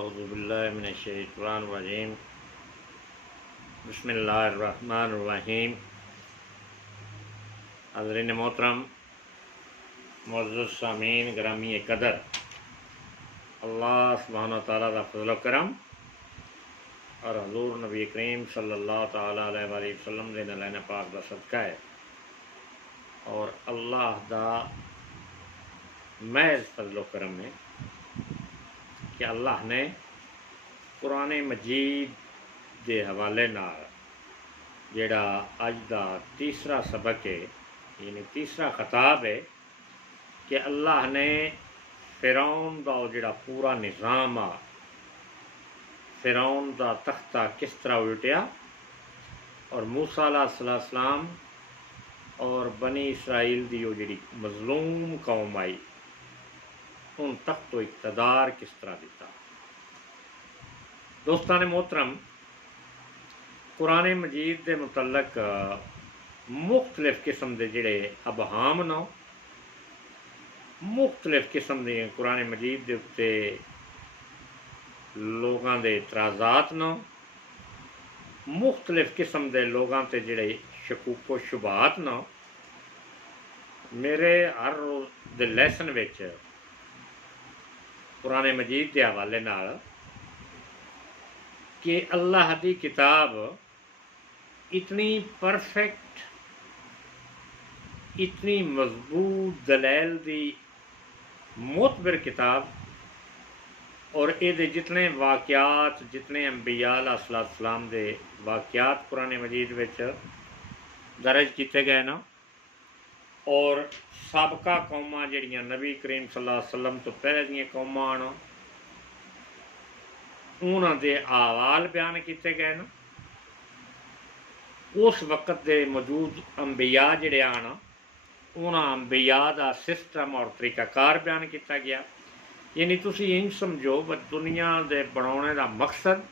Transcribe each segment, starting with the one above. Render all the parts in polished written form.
औज़ुबिल्लाहिमिनश्शैतानिर्रजीम बिस्मिल्लाहिर्रहमानिर्रहीम। हज़रात मोहतरम मुअज़्ज़ज़ सामीन ग्रामी कदर, अल्लाह सुब्हानहु व तआला दा फज़ल व करम और हज़ूर नबी करीम सल्लल्लाहु तआला अलैहि वसल्लम दे नलैन पाक दा सदका है और अल्लाह दा महज़ फज़ल व करम है कि अल्लाह ने कुरान मजीद के हवाले नाल जेड़ा अज दा तीसरा सबक है, यानी तीसरा खिताब है कि अल्लाह ने फिरौन दा जेड़ा पूरा निज़ाम आ, फिरौन दा तख्ता किस तरह उल्टिया और मूसा अलैहिस्सलाम और बनी इसराइल दी वो जेड़ी मज़लूम कौम आई उन तक तो इक़्तिदार किस तरह दिता। दोस्तान मोहतरम, कुरान मजीद के मुतल्लक मुख्तलिफ किस्म के जोड़े अबहाम न, मुख्तलिफ किस्म दी कुरान मजीद के उत्ते लोगों के इतराज़ात न, मुख्तलिफ किस्म के लोगों के जोड़े शकूको शुबात न। मेरे हर रोज़ के लैसन विच कुरान मजीद के हवाले नाल कि अल्लाह की किताब इतनी परफेक्ट, इतनी मजबूत दलैल दी मोतबर किताब और ये जितने वाक़यात, जितने अंबिया अलैहिस्सलाम दे वाक़यात कुरान मजीद विच दर्ज किए गए न और सबका कौमां जड़ियाँ नबी करीम सल्लल्लाहु अलैहि वसल्लम तो पहले दी कौमां न उन्हां दे अहवाल बयान किए गए न। उस वक़्त के मौजूद अंबिया जिहड़े आन उन्हां अंबिया का सिस्टम और तरीकाकार बयान किया गया। यानी तुसी इंज समझो कि दुनिया के बनाने का मकसद,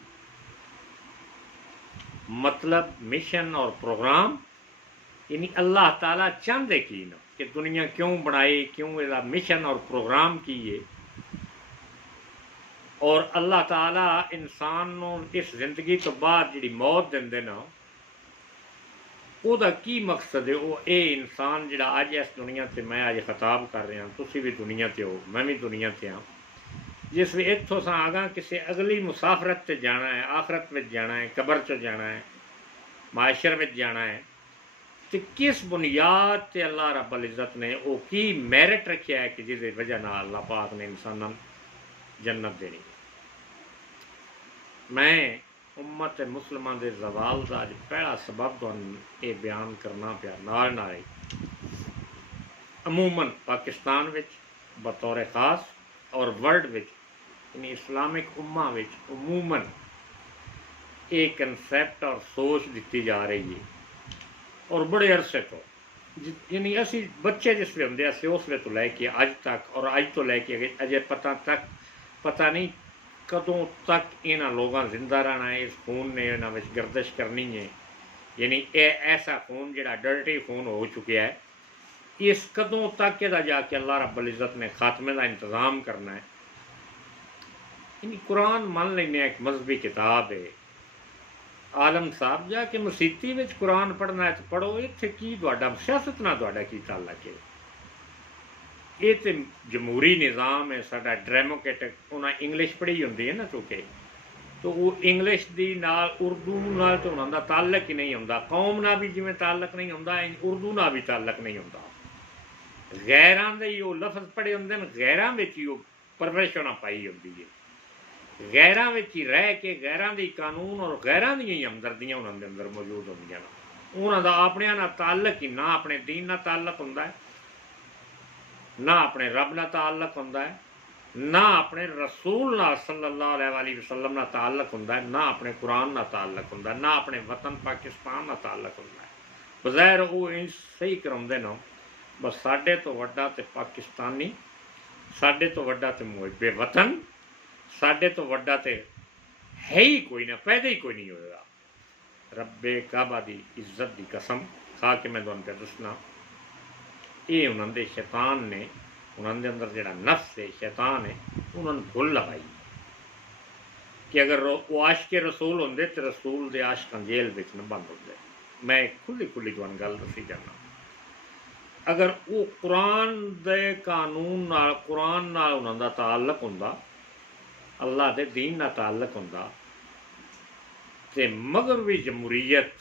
मतलब मिशन और प्रोग्राम, यानी अल्लाह ताला चाहते की न कि दुनिया क्यों बनाई, क्यों इसका मिशन और प्रोग्राम की है और अल्लाह ताला इंसान नूं इस जिंदगी तो बाद जी मौत देंदे न ਉਹਦਾ की मकसद है। वो ये इंसान जिहड़ा अज इस दुनिया से मैं अज खिताब कर रहा, तुसी भी दुनिया ते हो, मैं भी दुनिया ते हाँ, जिस भी इत्थों असां आगां किसी अगली मुसाफरत से जाना है, आखरत में जाना है, कबर च जाना है, माशर में जाना है, तो किस बुनियाद से अल्लाह रब्बुल इज़्ज़त ने वो की मैरिट रखा है कि जिसकी वजह नाल अल्लाह पाक ने इंसानों जन्नत देनी। मैं उम्मत मुसलमान के जवाल का अज पहला सबब तुहानूं ये बयान करना पिया नाल नाल ही अमूमन पाकिस्तान विच बतौर खास और वर्ल्ड विच यानी इस्लामिक उम्मा विच अमूमन एक कंसैप्ट और सोच दी जा रही है और बड़े अरसे तो यानी असी बच्चे जिस वे होंगे अस उस वे तो लैके अज तक और अज तो लैके अजे पता नहीं कदों तक इन्होंने लोगों जिंदा रहना है। इस खून ने इन्होंने गर्दिश करनी है, यानी ये ऐसा खून जिहड़ा डर्टी खून हो चुका है, इस कदों तक यदा जाके अल्लाह रब्बुल इज़्ज़त ने खात्मे का इंतज़ाम करना है। यानी कुरान मान लेने एक मजहबी किताब है। आलम साहब जाके मसीती में कुरान पढ़ना है तो पढ़ो, इत्थे की तुहाडा सियासत नाल तुहाडा की ताल्लुक है? ये तो जमहूरी निज़ाम है साडा, डेमोक्रेटिक। उन्हें इंग्लिश पढ़ी होंदी है ना, चूँकि तो वो इंग्लिश दी नाल उर्दू नाल तो उन्हां दा ताल्लुक ही नहीं होंदा, कौम नाल भी जिवें ताल्लुक नहीं होंदा, उर्दू नाल भी ताल्लुक नहीं होंदा। गैरां दे ही वो लफज पढ़े होंदे न, गैरां विच ही वो परवरिश उन्हां पाई होंदी है, गैरां विच ही रह के गैरां दे कानून और गैरां दियां ही हमदर्दियां उन्हां दे अंदर मौजूद होंदियां न। उन्हां दा अपणियां नाल ताल्लुक ही ना अपने दीन नाल ताल्लुक हुंदा है, ना अपने रब नाल ताल्लुक हुंदा है, ना अपने रसूल नाल सल्लल्लाहु अलैहि वसल्लम नाल ताल्लुक हुंदा है, ना अपने कुरान नाल ताल्लुक हुंदा है, ना अपने वतन पाकिस्तान नाल ताल्लुक हुंदा है। बज़ाहिर वो इंज सही कराउंदे न, बस साडे तो वड्डा ते पाकिस्तानी, साडे तो वड्डा ते मुहिब्बे वतन, साडे तो वड्डा ते है ही कोई ना, पैदा ही कोई नहीं होएगा। रब्बे काबा दी इज्जत दी कसम खा के मैं तुहानूं दसना, ये उन्होंने शैतान ने, उन्होंने अंदर जो नफ्स है, शैतान है, उन्होंने भुल लगाई। कि अगर वो आशिक रसूल होंदे तो रसूल दे आशिकां जेल विच न बंद होंदे। मैं खुली खुली तुहानूं गल दसी जाना, अगर वो कुरान दे कानून नाल कुरान नाल उन्हां दा ताल्लुक हुंदा, अल्लाह दे दीन नाल ताल्लुक हुंदा, ते मगरबी जमहूरीयत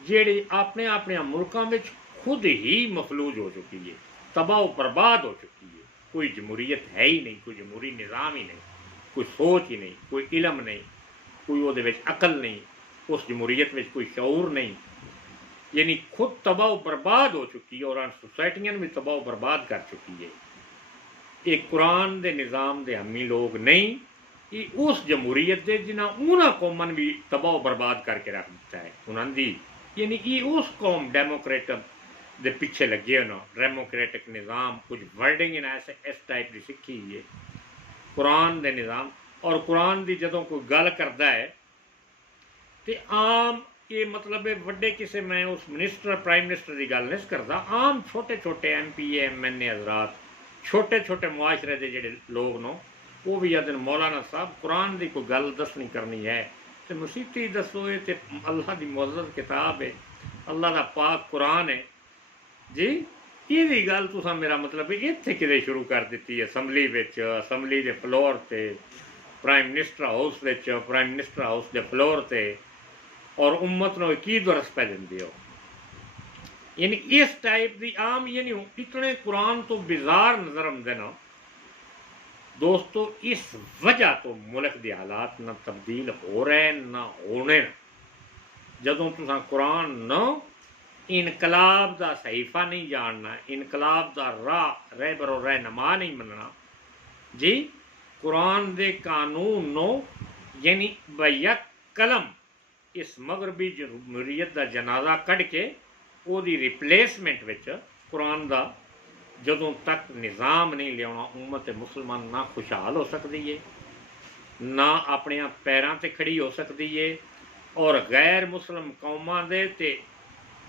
जिहड़ी अपने अपने मुल्कां विच खुद ही मफलूज हो चुकी है, तबाह बर्बाद हो चुकी है। कोई जमहूरीयत है ही नहीं, कोई जमहूरी निज़ाम ही नहीं, कोई सोच ही नहीं, कोई इलम नहीं, कोई वो अकल नहीं, उस जमहूरीयत में कोई शऊर नहीं, यानी खुद तबाह बर्बाद हो चुकी है और सोसाइटियां भी तबाह बर्बाद कर चुकी है। ये कुरान के निज़ाम के हमी लोग नहीं, ये उस जमहूरीयत के जिन्हें उन्होंने कौमन भी तबाह बर्बाद करके रख दिता है उन्होंने, यानी ये उस कौम डेमोक्रेट दे पिछे लगे हो ना, डेमोक्रेटिक निज़ाम कुछ वर्डिंग इन ऐसे इस टाइप की सीखी है कुरान के निज़ाम। और कुरान की जदों कोई गल करता है तो आम ये मतलब वड्डे किसी मैं उस मिनिस्टर प्राइम मिनिस्टर की गल नहीं करता, आम छोटे छोटे MP MNA हजरात, छोटे छोटे मुआशरे के जोड़े लोग नो, वो भी आदन मौलाना साहब कुरान की कोई गल दसनी करनी है तो मुसीबती दसो, ये तो अल्लाह की मुअज़्ज़ज़ किताब है, अल्लाह का पाक कुरान है जी। ये गल तुसा मेरा मतलब इत्थे किते शुरू कर दी है, असैम्बली असैम्बली के फ्लोर से, prime minister house prime minister house के फ्लोर से, और उम्मत को की दरस पै देंदे हो। यानी इस टाइप की आम यानी इतने कुरान तो बेजार नजर आते ना दोस्तों, इस वजह तो मुल्क के हालात न तब्दील हो रहे न होने। जदों तुसा कुरान न इनकलाब का सहीफा नहीं जानना, इनकलाब का राह रहबरो रहनुमा नहीं मनना जी, कुरान दे कानून नो यानी बैक कलम इस मगरबी जमहूरीयत का जनाजा कढ़ के ओदी रिप्लेसमेंट विच कुरान का जदों तक निज़ाम नहीं लिया उम्मत मुसलमान ना खुशहाल हो सकती है, ना अपने पैरों ते खड़ी हो सकती है, और गैर मुसलम कौमां दे ते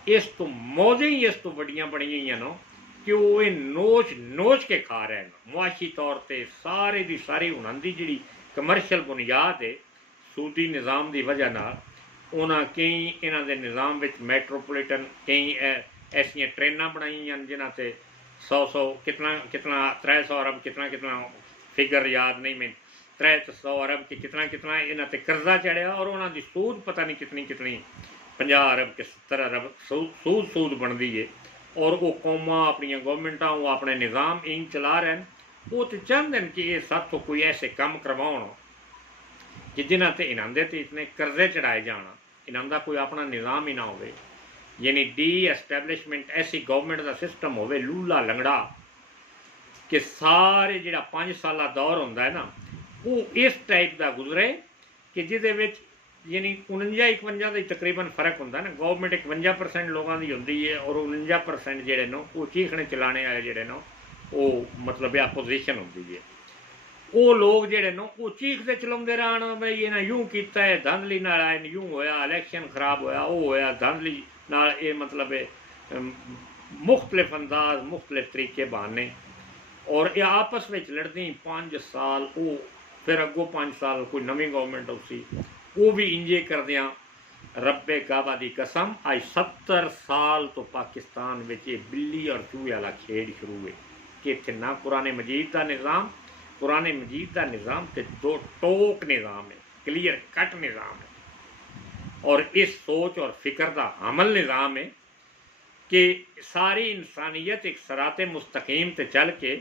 इस तो मौजें ही इस तो वड्डियां बनी हुई नो कि वो नोच नोच के खा रहे हैं मुआशी तौर पर। सारे की सारी उन्होंने जी कमर्शियल बुनियाद है सूदी निज़ाम की वजह नाल, उन्हें कई इन्हों के निज़ाम में मैट्रोपोलिटन कई ऐसिया ट्रेन बनाई जिन्हों से 100 कितना कितना 300 अरब कितना कितना फिगर याद नहीं, मैं 300 अरब के कितना कितना इन्हों से कर्जा चढ़िया, और उन्होंने सूद पता नहीं कितनी कितनी 50 अरब के 70 अरब सूद बनती है। और वो कौमां अपन गवर्नमेंटा वो अपने निज़ाम इन चला रहे हैं, वो तो चाहते हैं कि ये साथ तो कोई ऐसे काम करवाओ कि जिन्हों से इन्हों के इतने कर्जे चढ़ाए जाना, इन्हों का कोई अपना निज़ाम ही ना हो, यानी डी एस्टैबलिशमेंट ऐसी गवर्नमेंट का सिस्टम हो लूला लंगड़ा कि सारे जो 5 साल दौर होंगे है ना वो इस टाइप का गुजरे कि जिदे यानी 49-51 का तकरीबन फर्क होंगे ना, गवर्नमेंट 51% लोगों की होंगी है और 49% जोड़े नो वो चीखने चलाने वाले जोड़े नो वो मतलब अपोजिशन होंगी है। वो लोग जोड़े नो वो चीखते चलाते रहन बई इन्हें यूँ किया है, धांधली नाल आए यूँ होया, इलैक्शन खराब होया, वो होया धांधली नाल, ये मतलब मुख्तलिफ अंदाज मुख्तलिफ तरीके बहाने, और ये आपस में लड़ती 5 साल, वो फिर अगों 5 साल कोई नवी गवर्नमेंट उसी वो भी इंजे करदियाँ रब्बे काबा की कसम आज 70 साल तो पाकिस्तान में ये बिल्ली और चूहे वाला खेड शुरू है कि इतने ना कुरान मजीद का निज़ाम, कुरान मजीद का निज़ाम तो दो टोक निज़ाम है, क्लीयर कट निज़ाम है, और इस सोच और फिक्र का अमल निज़ाम है कि सारी इंसानियत एक सराते मुस्तकीम ते चल के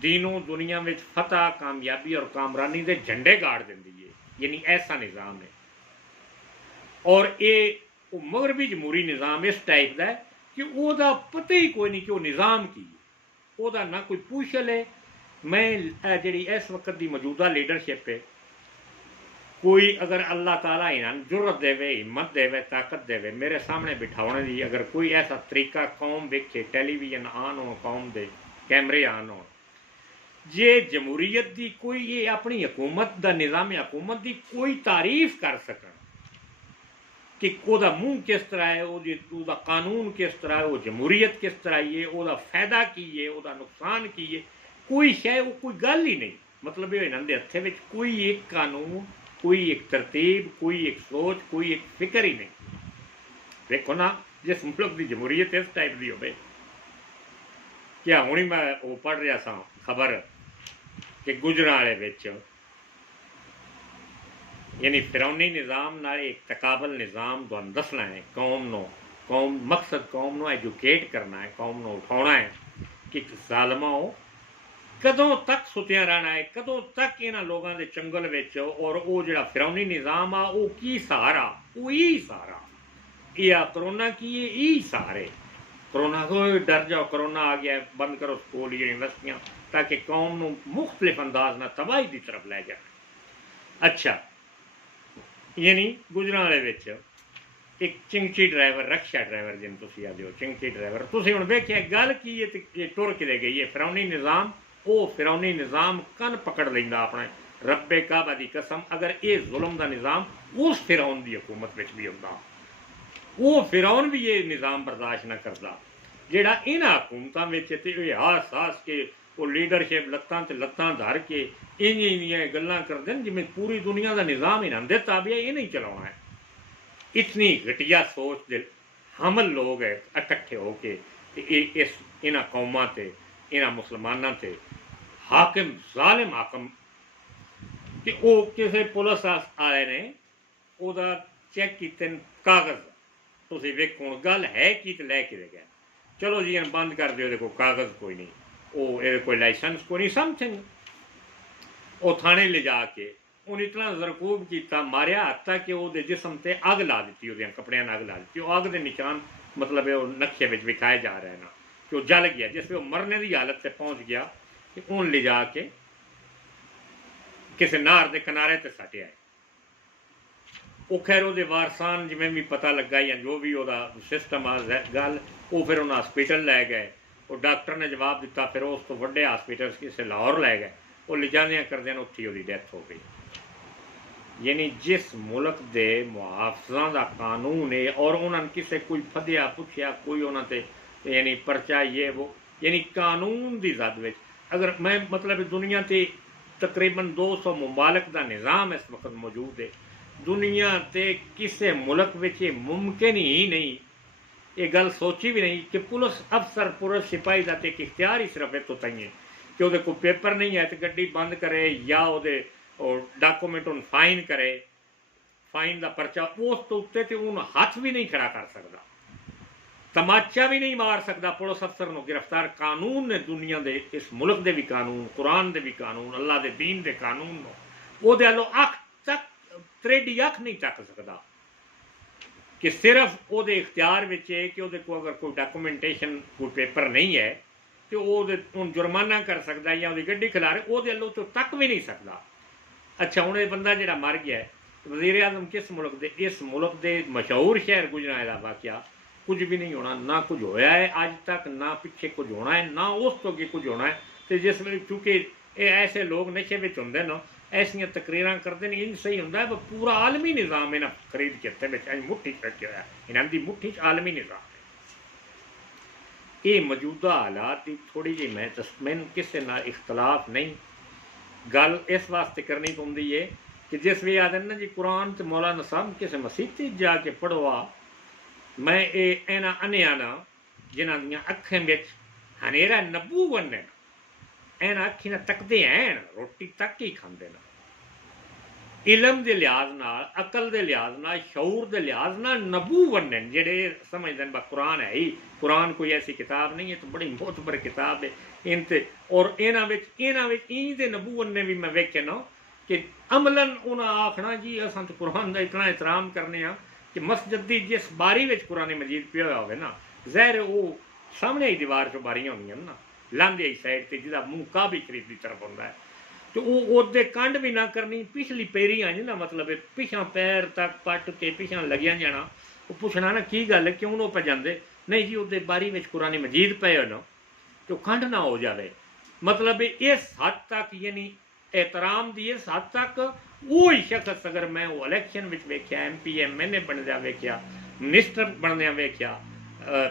दीनों दुनिया में फतह कामयाबी और कामरानी के झंडे गाड़ देंदी है, यानी ऐसा निज़ाम है। और ये मगरबी जमहूरी निज़ाम इस टाइप का है कि वह पता ही कोई नहीं कि वह निज़ाम की है, ना कोई पूछल है। मैं जी इस वक्त की मौजूदा लीडरशिप है, कोई अगर अल्लाह ताला इन्हां जुर्रत देवे, हिम्मत देवे, ताकत देवे मेरे सामने बिठाने की, अगर कोई ऐसा तरीका कौम वेखे, टेलीविजन आन हो, कौम दे कैमरे आन हो, जे जमहूरीयत की कोई ये अपनी हुकूमत का निज़ाम हुकूमत की कोई तारीफ कर सकन कि वह मूँह किस तरह है, वह कानून किस तरह है, वो जमहूरीयत किस तरह है, वह फ़ायदा की है, वह नुकसान की है, कोई शय वो कोई गल ही नहीं। मतलब ये इन्होंने हत्थे विच कोई एक कानून, कोई एक तरतीब, कोई एक सोच, कोई एक फिक्र ही नहीं। देखो ना, जिस मुल्क की जमहूरीत इस टाइप की हो, क्या हूँ ही मैं वो पढ़ रहा सा खबर कि गुजरांवाले विच यानी फिरौनी निज़ाम नाल एक तकाबल निज़ाम तुहानूं दसना है कौम नूं, कौम मकसद कौम नूं एजुकेट करना है, कौम नूं उठाउणा है कि ज़ालिमा कदों तक सुत्या रहना है, कदों तक इन्हां लोगों के चंगल विच और वो जिहड़ा फिरौनी निज़ाम आ वो की सहारा, वो ही सहारा या करोना की ये सहारे। करोना को डर जाओ, करोना आ गया, बंद करो स्कूल यूनिवर्सिटियां, ताकि कौम नूं मुख्तलिफ अंदाज नाल तबाही की तरफ लै जाए। अच्छा, यानी गुजरांवाले विच एक चिंगची ड्राइवर, रक्षा ड्राइवर जिन तुसीं आखदे हो, चिंगची ड्राइवर, तुसीं हुण वेखिआ गल की है ते ये टुर किते गई है। फिरौनी निज़ाम, वो फिरौनी निज़ाम कन पकड़ लैंदा अपने रब्बे काबा दी कसम, अगर ये जुल्म का निज़ाम उस फिरौन की हुकूमत विच भी हुंदा, वो फिरौन भी ये निज़ाम बर्दाश्त न करता जिहड़ा इन्हां हुकूमतां विच ते हास हास के वो लीडरशिप लत्तां ते लत्तां धर के इन्नियां गल्लां करदे न जिवें पूरी दुनिया का निज़ाम इन्हां दे ताबे ये नहीं चलाउणा है। इतनी घटिया सोच दे हमल लोग है इकट्ठे होके इस इन्हां कौमां ते, इन्हां मुसलमानां ते हाकिम ज़ालिम हाकिम कि वो किसी पुलिस वाले ने ओदा चेक कीते कागज़, तुसीं वेखो हुण गल है कि ते लै किते गया, चलो जी बंद कर दिओ, देखो कागज़ कोई नहीं, वो ये कोई लाइसेंस कोई नहीं, समथिंग वो थाने ले जाके उन्हें इतना जरकूब किया, मारिया हत्या कि वो जिसम से अग ला दी, वो कपड़िया अग ला दी, वो अग के निशान मतलब वो नक्शे में विखाए जा रहे हैं ना कि वो जल गया, जिस वो मरने की हालत से पहुँच गया कि उन ले जाके किसी नहर के किनारे ते सटिया है। वो खैर वो वारसान जिमें भी पता लगा या जो भी वो सिस्टम आ गल, वो फिर उन्हें हॉस्पिटल लै गए, वो डॉक्टर ने जवाब दिता, फिर उस तो वड्डे हॉस्पिटल किसी लाहौर लै गए, वो ले जाने करदे उत्थे उसकी डेथ हो गई। यानी जिस मुल्क के मुहाफजा का कानून है और उन्होंने किसी कोई फदिया पुछया, कोई उन्होंने यानी परचा ये वो, यानी कानून की जद में अगर मैं मतलब दुनिया से तकरीबन 200 मुमालिक का निज़ाम इस वक्त मौजूद है, दुनिया के किसी मुल्क में ये मुमकिन ही नहीं, ये गल सोची भी नहीं कि पुलिस अफसर पुलिस सिपाही का एक इख्तियार ही सिर्फ इतों ताई है कि वो कोई पेपर नहीं है तो गड्डी बंद करे या वो डॉक्यूमेंट उन फाइन करे, फाइन का परचा उस तो उत्ते ते उन हाथ भी नहीं खड़ा कर सकता, तमाचा भी नहीं मार सकता पुलिस अफसर को गिरफ्तार। कानून ने दुनिया के इस मुल्क के भी कानून, कुरान के भी कानून, अल्लाह के दीन के कानून वो वालों अख तक त्रेडी अख नहीं चक सकता कि सिर्फ वो इख्तियार में है कि वो अगर कोई डॉक्यूमेंटेशन कोई पेपर नहीं है तो वो जुर्माना कर सकता है या वो गड्डी खिला रहे वो वालों तो तक भी नहीं सकता। अच्छा हूँ ये बंदा जो मर गया है, वज़ीर आज़म किस मुल्क के, इस मुल्क के मशहूर शहर गुजरात का वाक़या, कुछ भी नहीं होना, ना कुछ होया है अज तक, ना पिछे कुछ होना है, ना उस तो अगे कुछ होना है। तो जिस वे चूँकि ये ऐसे लोग नशे में होंगे न, ऐसिया तकरीर करते हैं, इंज सही होंगे पूरा आलमी निज़ाम इन्हें खरीद के हत्थे में मुट्ठी च रखे हुआ, इन्हों की मुट्ठी च आलमी निज़ाम है। ये मौजूदा हालात की थोड़ी जी मैनू किसी ना इख्तलाफ नहीं, गल इस वास्ते करनी पौंदी है कि जिस वे आदि ना जी कुरान तो मौलाना साहब किसी मसीती जाके पढ़वा, मैं ये इन्होंने अन्या ना जिन्हों दी अखें में हनेरा नबू बनने इन्ह अखी ना तकते हैं, रोटी तक ही खाते ना, इलम के लिहाज नाल, अकल के लिहाज नाल, शऊर के लिहाज नाल नबू बनने जेडे समझते हैं कुरान है ही, कुरान कोई ऐसी किताब नहीं है तो बड़ी मोहतबर किताब है इन ते, और इन्हां इंज दे नबू बनने भी मैं वेखे ना कि अमलन उन्हें आखना जी असां तो कुरान का इतना एहतराम करने कि मस्जिद की जिस बारी में कुरान मजीद पिया हुआ हो ना, ज़ाहिर वो सामने ही दीवार चो बारियां होंदियां ना लांघे आई साइड से जिसका मुँह काबी शरीफ की तरफ होंदा है, तो वो कंड भी ना करनी, पिछली पेरी आ ना मतलब पिछा पैर तक पट के पिछा लगिया जाना, वो पूछना ना की गल है क्यों पे जाते, नहीं जी उसके बारी में कुरान मजीद पे हो ना तो कंड ना हो जाए, मतलब इस हद तक यानी एहतराम की इस हद तक वो ही शख्स अगर मैं वो इलैक्शन में वेख्या MP MNA बनद्या वेख्या, मिनिस्टर बनद्या वेख्या,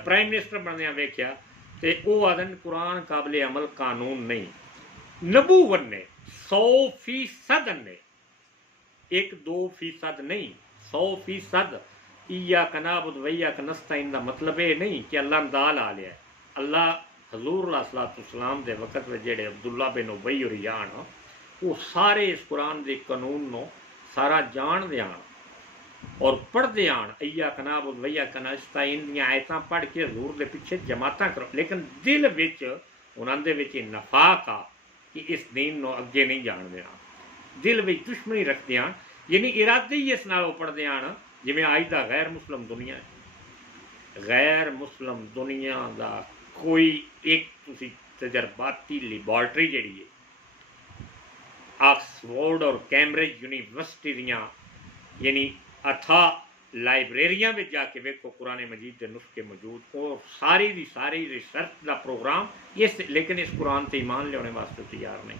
प्राइम मिनिस्टर बनद्या वेख्या, तो वो आदन कुरान काबिल अमल कानून नहीं, नबू बनने 100% ने, 1-2% नहीं, 100%। इय्याक नअबुद व इय्याक नस्तईन का मतलब ये नहीं कि अल्लाह ने दा ला लिया। अल्लाह हजूर अलैहिस्सलाम दे वक़्त में जेड़े अब्दुल्ला बिन उबई और यान वो सारे इस कुरान के कानून नो सारा जानते आन और पढ़ते आन। इय्याक नअबुद व इय्याक नस्तईन दी आयतां पढ़ के हजूर के पिछे जमातां करो, लेकिन दिल विच उन्हां दे विच नफाक आ कि इस दीन नो अगे नहीं जान देना, दिल विच दुश्मनी रखते हैं, यानी इरादे ही इस नाल पढ़ते हैं जिवें अज दा गैर मुस्लिम दुनिया है। गैर मुस्लिम दुनिया का कोई एक तुसी तजर्बाती लैबोरेटरी जिहड़ी है ऑक्सफोर्ड और कैम्ब्रिज यूनीवर्सिटी दियां यानी अथा लाइब्रेरियां में जाके वेखो कुरान मजीद के नुस्खे मौजूद और सारी दी सारी रिसर्च का प्रोग्राम इस, लेकिन इस कुरान से ईमान लियाने वास्ते तैयार नहीं।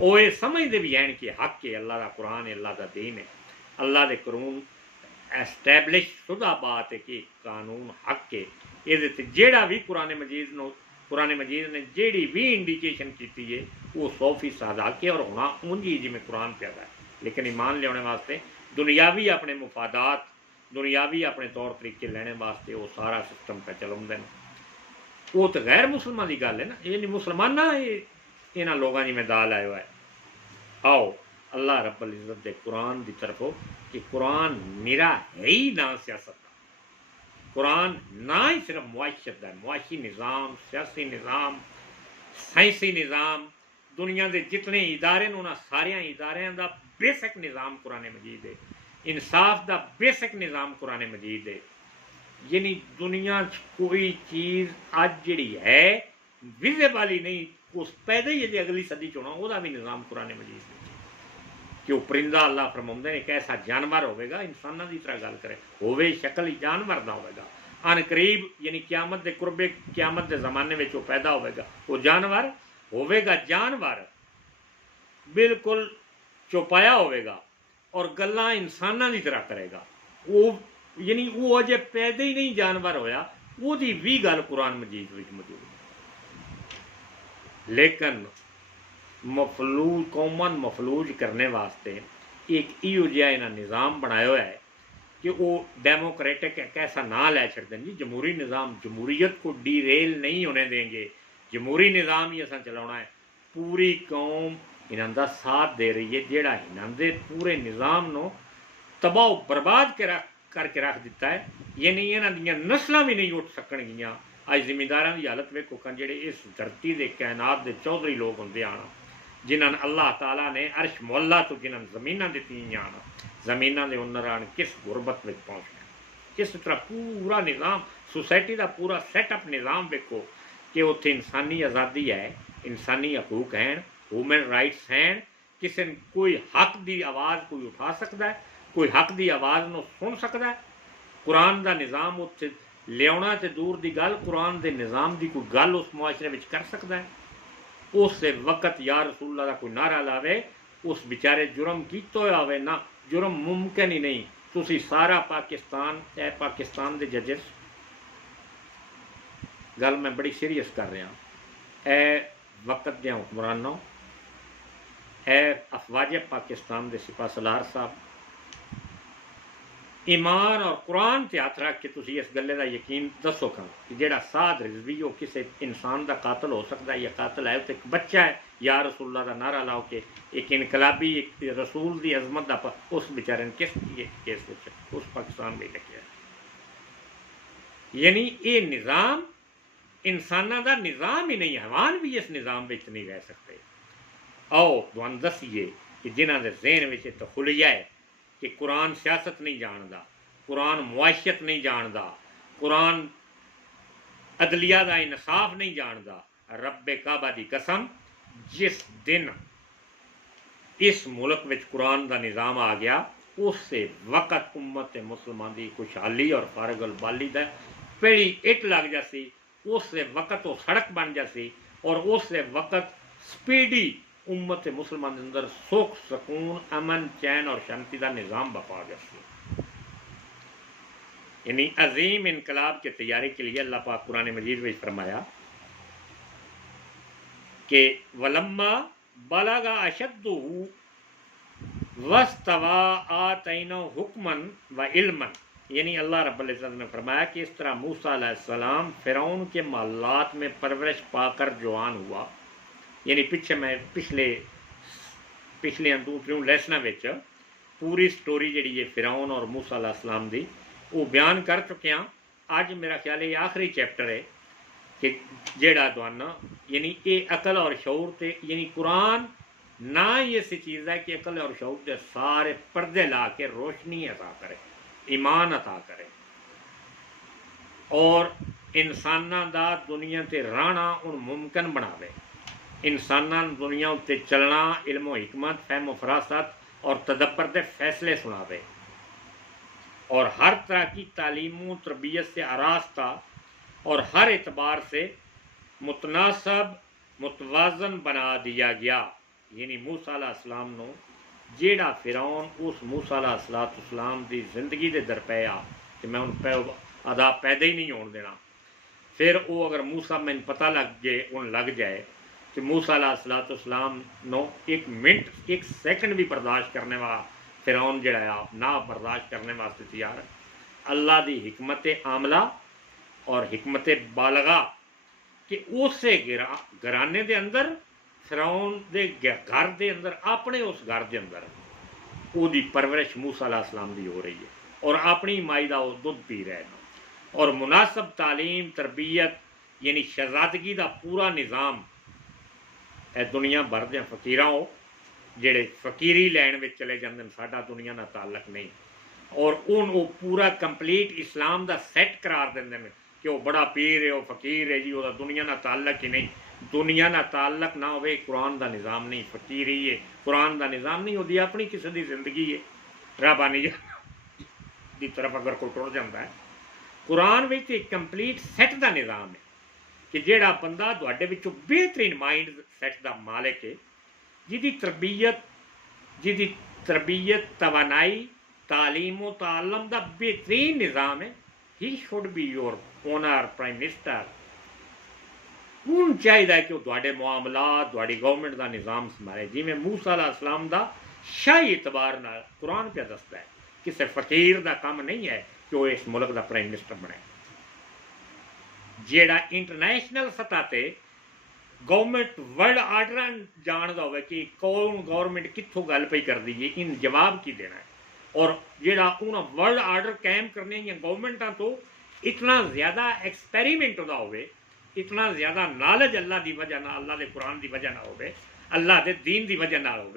वो ये समझते भी हैं कि हक है, अल्लाह का कुरान है, अल्लाह का दीन है, अल्लाह के कानून एस्टैबलिश शुदा बात है कि कानून हक है। ये जेड़ा भी कुरान मजीद ने जेड़ी भी इंडिकेशन की है वो 100% हक है और होना उंजी जिमें कुरान प्यादा है। लेकिन ईमान लियाने वास्ते दुनियावी अपने मुफादात, दुनियावी अपने तौर तरीके लेने वास्ते वो सारा सिस्टम पे चलाते हैं। वो तो गैर मुसलमान की गल है ना, ये नहीं मुसलमान इन्होंने लोगों जिमें दाल आया हुआ है। आओ अल्लाह रब्बुल इज़्ज़त के कुरान की तरफों कि कुरान निरा है ही ना सियासत का, कुरान ना ही सिर्फ मुआशत का, मुआशी निज़ाम, सियासी निज़ाम, साइंसी निज़ाम, दुनिया के जितने इदारे उन्होंने सारिया इदारों का बेसिक निज़ाम कुरान मजीद है, इंसाफ का बेसिक निज़ाम कुरान मजीद है। यानी दुनिया कोई चीज़ अज जी है विजिबल ही नहीं, उस पैदा ही जो अगली सदी चुना वह भी निज़ाम कुरान मजीद है कि वह परिंदा अल्लाह फरमाते हैं एक ऐसा जानवर होगा इंसानों की तरह गल करे, होवे शक्ल ही जानवर का होगा, अन करीब यानी क्यामत के कुरबे क्यामत के जमाने में पैदा होगा, वो जानवर होगा, जानवर बिल्कुल चौपाया होगा और गल्लां इंसानों की तरह करेगा। वो यानी वो अजे पैदा ही नहीं जानवर होया, वो भी गल कुरान मजीद में मौजूद है। लेकिन मफलूज कौमन मफलूज करने वास्ते एक इहो जिहा इन्हां निज़ाम बनाया हुआ है कि वो डेमोक्रेटिक एक ऐसा ना लै छड़ते जी जमहूरी निज़ाम, जमहूरीयत को डीरेल नहीं होने देंगे, जमहूरी निज़ाम ही असां चलाना है। पूरी कौम इन्हां दा साथ दे रही है, जेड़ा इन्हां दे पूरे निज़ाम नो तबाह बर्बाद करके रख दिता है। यानी इन्हां दियां नस्लां भी नहीं उठ सकणगियां। अज जिमींदारां दी हालत वेखो कन जेड़े इस धरती के कायनात के चौधरी लोग होंदे आन, जिन्होंने अल्लाह ताला ने अर्श मुअल्ला तो जिन्होंने ज़मीनां दित्तियां आन, ज़मीनां दे हुनर आन किस गुरबत में पहुँच गए। किस तरह पूरा निज़ाम सोसाइटी का पूरा सैटअप निज़ाम वेखो कि उत्थे इंसानी आज़ादी है, इंसानी हकूक हैं, ह्यूमन राइट्स हैं, किसी कोई हक की आवाज़ कोई उठा सकता है, कोई हक की आवाज़ को सुन सकता है। कुरान का निज़ाम उत्थे लियाना तो दूर की गल, कुरान के निज़ाम की कोई गल उस मुआशरे में कर सकता है। उस वक़्त या रसूलुल्लाह का कोई नारा लावे उस बेचारे जुर्म किया होवे ना, जुर्म मुमकिन ही नहीं। तुसी सारा पाकिस्तान ए पाकिस्तान के जजेस, गल मैं बड़ी सीरीयस कर रहा, ए वक़्त के हुक्मरानों, ए अफवाज पाकिस्तान के सिपा सलार साहब, ईमान और कुरान से हाथ रख के तुसी इस गल का यकीन दसो करो कि जेड़ा साद रिजवी हो किसी इंसान का कातल हो सकता है या कातल है तो एक बच्चा है, या रसूलुल्लाह का नारा लाओ कि एक इनकलाबी एक रसूल की अजमत का उस बेचारे ने किस केस उस पाकिस्तान में लिखा। यानी ये निज़ाम इंसाना का निज़ाम ही नहीं, हैवान भी इस निज़ाम में नहीं रह सकते। आओ तुहानू दसीए कि जिन्हों के ज़हन में तो खुलिया है कि कुरान सियासत नहीं जानता, कुरान मुआशत नहीं जानता, कुरान अदलिया का इंसाफ नहीं जानता। रब्बे काबा की कसम, जिस दिन इस मुल्क में कुरान का निज़ाम आ गया उस वक़्त उम्मत मुसलमान की खुशहाली और फारगल बाली का पहली इट लग जासी, उस वक़्त वो सड़क बन जासी और उस वक़्त स्पीडी उम्मत मुसलमान के अंदर सुख सुकून अमन चैन और शांति का निज़ाम बपा जासी। यानी अजीम इनकलाब की तैयारी के लिए अल्लाह पाक कुरान मजीद में फरमाया कि वलम्मा बलगा अशद्दुहु वस्तवा आतैना हुक्मन व इल्मन, यानी अल्लाह रब्बुल इज़्ज़त ने फरमाया कि इस तरह मूसा अलैहिस्सलाम फ़िरौन के महलात में परवरिश पाकर जवान हुआ। यानी पिछे मैं पिछले दूसरे लैसना विच पूरी स्टोरी जी फ़िरौन और मूसा अलैहिस्सलाम दी वो बयान कर चुके हैं। अज मेरा ख्याल है आखिरी चैप्टर है कि जेड़ा तुहानू यानी ये अकल और शऊर ते यानी कुरान ना ही ऐसी चीज़ है कि अकल और शऊर के सारे पर्दे ला के रोशनी अता करे, ईमान अता करे और इंसाना दा दुनिया ते रहना उन मुमकिन बनावे, इंसाना दुनिया उत्ते चलना इल्म हिकमत फहम फरासत और तदब्बर के फैसले सुनावे और हर तरह की तालीम तरबियत से आरास्ता और हर एतबार से मुतनासब मुतवाजन बना दिया गया। यानी मूसा अलैहिस्सलाम नो जेड़ा फ़िरौन उस मूसा अलैहिस्सलाम की जिंदगी के दर पे आ कि मैं उन अदा पैदा ही नहीं होने देना, फिर वो अगर मूसा मैंने पता लग जाए तो मूसा अलैहिस्सलाम नो एक मिनट एक सेकंड भी बर्दाश्त करने वाला फ़िरौन जड़ा ना बर्दाश्त करने वास्ते तैयार है। अल्लाह की हिकमत आमला और हिकमत बालगा कि उस घराने के अंदर फ़िरौन के घर के अंदर अपने उस घर के अंदर उसकी परवरिश मूसा अलैहिस्सलाम की हो रही है और अपनी माई का वो दुध पी रहे हैं और मुनासब तालीम तरबियत यानी शहजादगी का पूरा निज़ाम है। दुनिया भर के फकीरों जेड़े फकीरी लैन में चले जाते हैं, साडा दुनिया ना ताल्लक नहीं और उन वो पूरा कंप्लीट इस्लाम का सैट करार देंगे कि वह बड़ा पीर है, वह फकीर है जी, वह दुनिया ना ताल्लक ही नहीं। दुनिया ना ताल्लक ना हो कुरान का निज़ाम नहीं, फकीर ही है कुरान का निज़ाम नहीं, वो अपनी किसी की जिंदगी है रबानी की तरफ अगर कोई टुर जाता है। कुरान में एक कंप्लीट सैट का निज़ाम है कि जेड़ा बंदा तुहाडे विचों बेहतरीन माइंड सैट का मालिक है, जिदी तरबियत तवानाई तालीम तालम का बेहतरीन निज़ाम है, he should be your owner prime minister. हूँ चाहिए कि तुहाडे मामलात तुहाडी गवर्नमेंट का निज़ाम संभाले जिमें मूसा अलैहिस्सलाम का शाही इतबार नाल कुरान पे दसदा है। किसी फकीर का काम नहीं है कि वह इस मुल्क का प्राइम मिनिस्टर बने। जेड़ा इंटरनेशनल सतह पर गवर्नमेंट वर्ल्ड आर्डर जानता हो कि कौन गवर्नमेंट कितों गल पई कर दी है, इन जवाब की देना है और जेड़ा उन्हें वर्ल्ड आर्डर कायम करने या गवर्नमेंटा तो इतना ज़्यादा एक्सपेरीमेंट होता हो, इतना ज़्यादा नॉलेज अल्लाह की वजह ना अल्लाह के कुरान की वजह ना हो, अल्लाह के दीन की वजह ना हो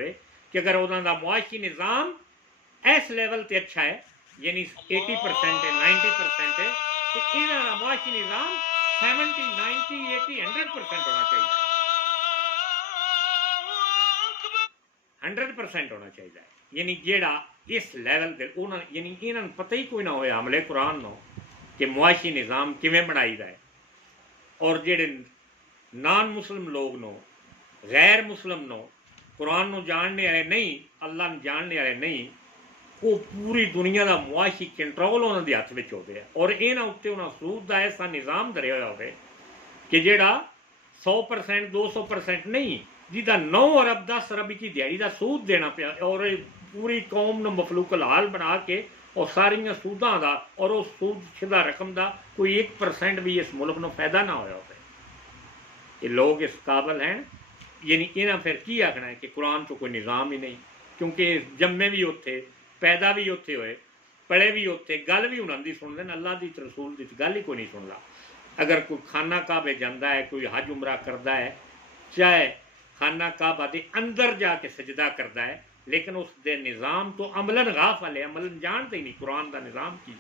कि अगर उन्होंने मुआशी निज़ाम इस लेवल पर अच्छा है यानी 80% है 90% है तो इन्होंने मुआशी निज़ाम 70 90 80 100% होना चाहिए, 100% होना चाहिए। यानी जेड़ा इस लेवल पर उन्होंने यानी इन्होंने पता ही कोई ना हो हमले कुरान नो कि मुआशी निज़ाम किमें बनाईदा है और जेड़े नॉन मुस्लिम लोग नो गैर मुस्लिम नो कुरान नो जानने वाले नहीं अल्लाह जानने वाले नहीं, वो पूरी दुनिया का मुआशी कंट्रोल उन्होंने हथ में होते हैं और इन्होंने उत्ते उन्होंने सूद का ऐसा निज़ाम धरिया हुआ हो कि जेड़ा 100% 200% नहीं, जिदा 9 अरब 10 अरब की दिहाड़ी का सूद देना पाया और पूरी कौम ने मफलूकल हाल बना के और सारिया सूदा का और उस सूद शुदा रकम का कोई 1% भी इस मुल्क में फायदा ना होया हो। ये लोग इस काबल हैं यानी इन्हें फिर की आखना है कि कुरान तो कोई निज़ाम ही नहीं, क्योंकि जम्मे भी उत्थे पैदा भी उत्थे होए पढ़े भी उत्थे गल भी उन्होंने सुनते हैं, अल्लाह की रसूल की गल ही कोई नहीं सुनता। अगर कोई खाना काबे जाता है कोई हज उमरा करता है चाहे खाना काबा के अंदर जाके सजदा करता है लेकिन उस दे निज़ाम तो अमलन गाफल है, अमलन जानते ही नहीं कुरान का निज़ाम की है,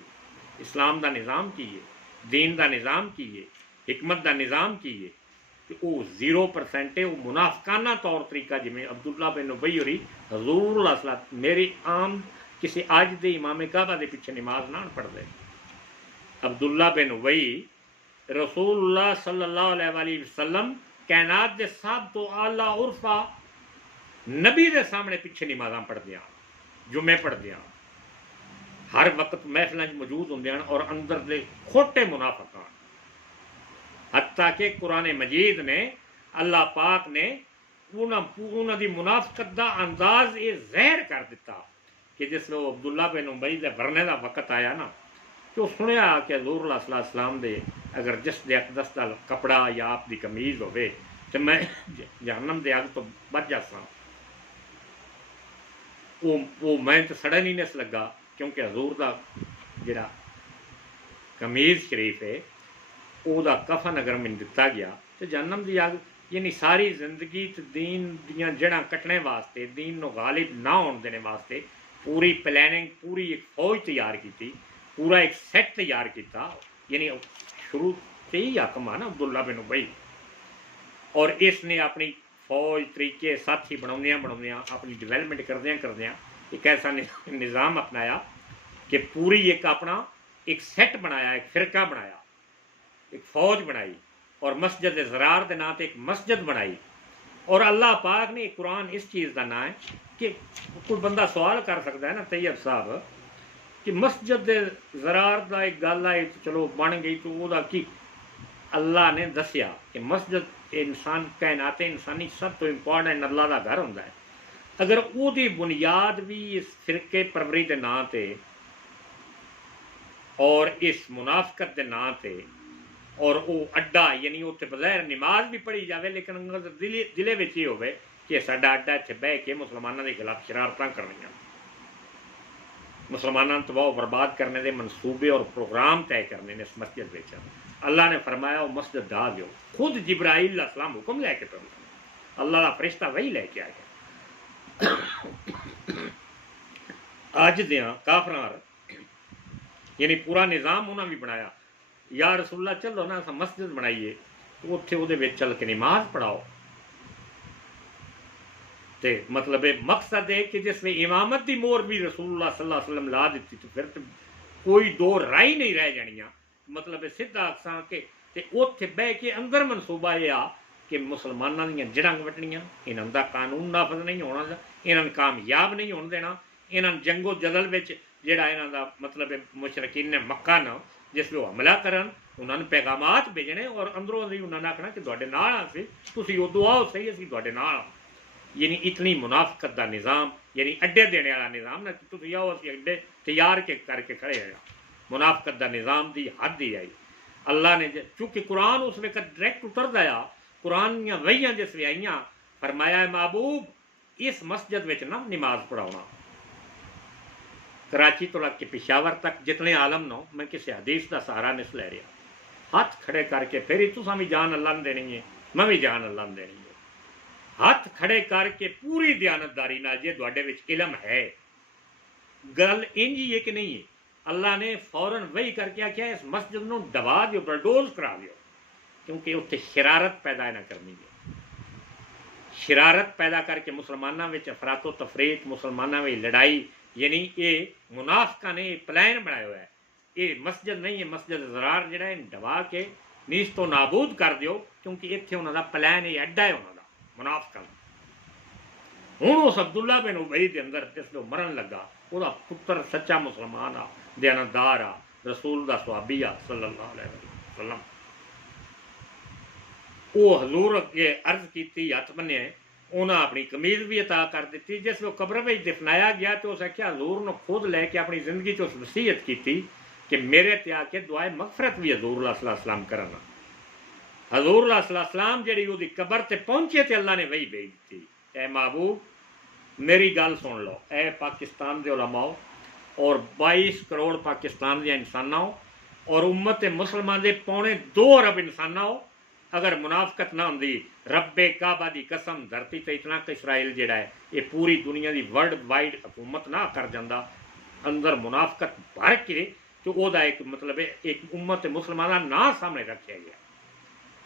इस्लाम का निज़ाम की है, दीन का निज़ाम की है, हिकमत का निज़ाम की है। तो वो 0% है, वो मुनाफकाना तौर तरीका जिमें अब्दुल्ला बिन उबई होरी हजूर मेरी आम किसी अज के इमाम काबा के पिछे नमाज ना पढ़ते, अब्दुल्ला बिन उबई रसूलुल्लाह सल्लल्लाहु अलैहि वसल्लम कैनात के सब तो आला उर्फा नबी के सामने पिछे नमाजा पढ़दियां जुमे पढ़दियां हर वक्त महफिलों मौजूद होंगे और अंदर के खोटे मुनाफिक हत्ता के कुरान मजीद ने अल्लाह पाक ने उन्होंने दी मुनाफकत का अंदाज ये ज़ाहिर कर दिता कि जिस वो अब्दुल्ला बिन उबई के वरने का वक्त आया ना, तो सुनिया कि हज़ूर सलाम दे अगर जिस दे अकदस का कपड़ा या आप दी कमीज होवे तो मैं जहन्नम दे अग तो बच जासा। वो मैं तो सड़न ही नहीं लगा, क्योंकि हज़ूर का जिहड़ा कमीज शरीफ है ओदा कफन अगर मैंने दिता गया तो जहन्नम की अग, यानी सारी जिंदगी दीन दियां जड़ां कटने वास्ते, दीन नूं गालिब ना होने देने वास्ते पूरी प्लैनिंग, पूरी एक फौज तैयार की, पूरा एक सैट तैयार किया। यानी शुरू से ही हाकम है ना अब्दुल्ला बिन उबई, और इसने अपनी फौज तरीके साथी बनाउंदियां अपनी डिवेलपमेंट करदियां एक ऐसा निज़ाम अपनाया कि पूरी एक अपना एक सैट बनाया, एक फिरका बनाया, एक फौज बनाई, और मस्जिद ज़रार के नाम एक मस्जिद बनाई। और अल्लाह पाक ने कुरान इस चीज़ का नाम है कि कोई बंदा सवाल कर सकता है ना तैयब साहब कि मस्जिद ज़रार का एक गल है तो चलो बन गई, तो वह की अल्लाह ने दसिया कि मस्जिद इंसान कायनात इंसानी सब तो इंपॉर्टेंट अल्लाह का घर होंदा है। अगर उसकी बुनियाद भी इस फिरके परवरी के नाम से और इस मुनाफकत के नाम से, और वो अड्डा यानी उत्थे बज़ाहिर नमाज भी पढ़ी जाए लेकिन दिले में ही होवे कि साडा अड्डा इत्थे बह के मुसलमानों के खिलाफ शरारतां करनियां, मुसलमानों तबाह बर्बाद करने के मनसूबे और प्रोग्राम तय करने ने इस मस्जिद में। अल्लाह ने फरमाया वो मस्जिद ढा दो। खुद जिब्राइल अलैहिस्सलाम हुक्म लैके पहुंचे, अल्लाह का फरिश्ता वही लैके आ गया। अज दियां काफरां यानी पूरा निज़ाम उन्होंने भी बनाया, या रसूल्ला चलो ना अस मस्जिद बनाइए तो उत्थे उहदे विच चल के नमाज पढ़ाओ। तो मतलब मकसद है कि जिसमें इमामत की मोहर भी रसूलुल्लाह सल्लल्लाहु अलैहि वसल्लम ला दी तो फिर तो कोई दो राय नहीं रह जानियां। मतलब सीधा आखसां के ते उत्थे बह के अंदर मनसूबा यह आ कि मुसलमानों दी जड़ां वटनियां, इन्हां दा कानून नाफज नहीं होना, इन्हां कामयाब नहीं होने देना, इन्हां जंगो जदल विच जिहड़ा इन्हां दा मतलब मुशरकीन ने मक्का न जिस वो हमला करन उन्होंने पैगामात भेजने और अंदरों अंदरी उन्होंने आखना कि तुहाडे नाल आ सी, तुसीं उदों आओ सही असीं तुहाडे नाल आ। यानी इतनी मुनाफकत का निज़ाम, यानी अड्डे देने वाला निज़ाम ना, तुसीं आओ असीं अड्डे तैयार के करके खड़े हैं। मुनाफकत का निज़ाम की हद ही आई। अल्लाह ने चूँकि कुरान उस वक्त डायरैक्ट उतरदा आ, कुरान दियां वहियां जिस वे आईयां, फरमाया महबूब इस मस्जिद में ना नमाज पढ़ाना। कराची तो लग के पेशावर तक जितने आलम नो मैं किसी हदीस का सहारा नहीं ले रहा, हाथ खड़े करके फिर तुसा भी जान अल्लाह ने देनी है, मैं भी जान अल्लाह ने देनी है। हाथ खड़े करके पूरी दयानतदारी नाल जे तुहाडे विच इलम है, गल इंज ही है कि नहीं है, अल्लाह ने फौरन वही करके आख्या इस मस्जिद नूं दबा दिओ, बलडोज करा दिओ, क्योंकि उत्थे शरारत पैदा ना करनी है। शरारत पैदा करके मुसलमानों में अफरातो तफरीक, मुसलमानों में लड़ाई, यानी ये मुनाफिकां ने प्लान बनाया हुआ है। ये मस्जिद नहीं है, मस्जिद ज़रार जिहड़ा है दबा के नीस तो नाबूद कर दिओ, क्योंकि इत्थे उन्हां दा प्लान ये अड्डा है उन्हां दा मुनाफिकां दा। हुण उस अब्दुल्ला बिन उबई दे अंदर जिसलो मरन लगा, उहदा पुत्र सच्चा मुसलमान आ, दयानतदार आ, रसूल दा सहाबी आ सल्लल्लाहु अलैहि वसल्लम। वो हजूर अगे अर्ज की, हथ बन्ने, उन्हें अपनी कमीज भी अता कर दी। जिस वो कब्र में दफनाया गया तो उस आख्या हजूर ने खुद लैके अपनी जिंदगी तो उस वसीयत की कि मेरे ते आके दुआए मगफरत भी हजूर सलाम करना। हजूर सलाम जी वो कब्र ते पहुंचे तो अल्लाह ने वही भेज दी, ए महबूब मेरी गल सुन लो, ए पाकिस्तान के उलमाओ और 22 करोड़ पाकिस्तान के इंसानों और उम्मत मुसलमान के 2.25 अरब इंसानों, अगर मुनाफकत ना होंदी रब्बे काबा दी कसम धरती ते इतना कि इसराइल जिहड़ा है ये पूरी दुनिया की वर्ल्ड वाइड हुकूमत ना कर जांदा, अंदर मुनाफकत भर के तो वह एक मतलब एक उम्मत मुसलमान का ना सामने रखा गया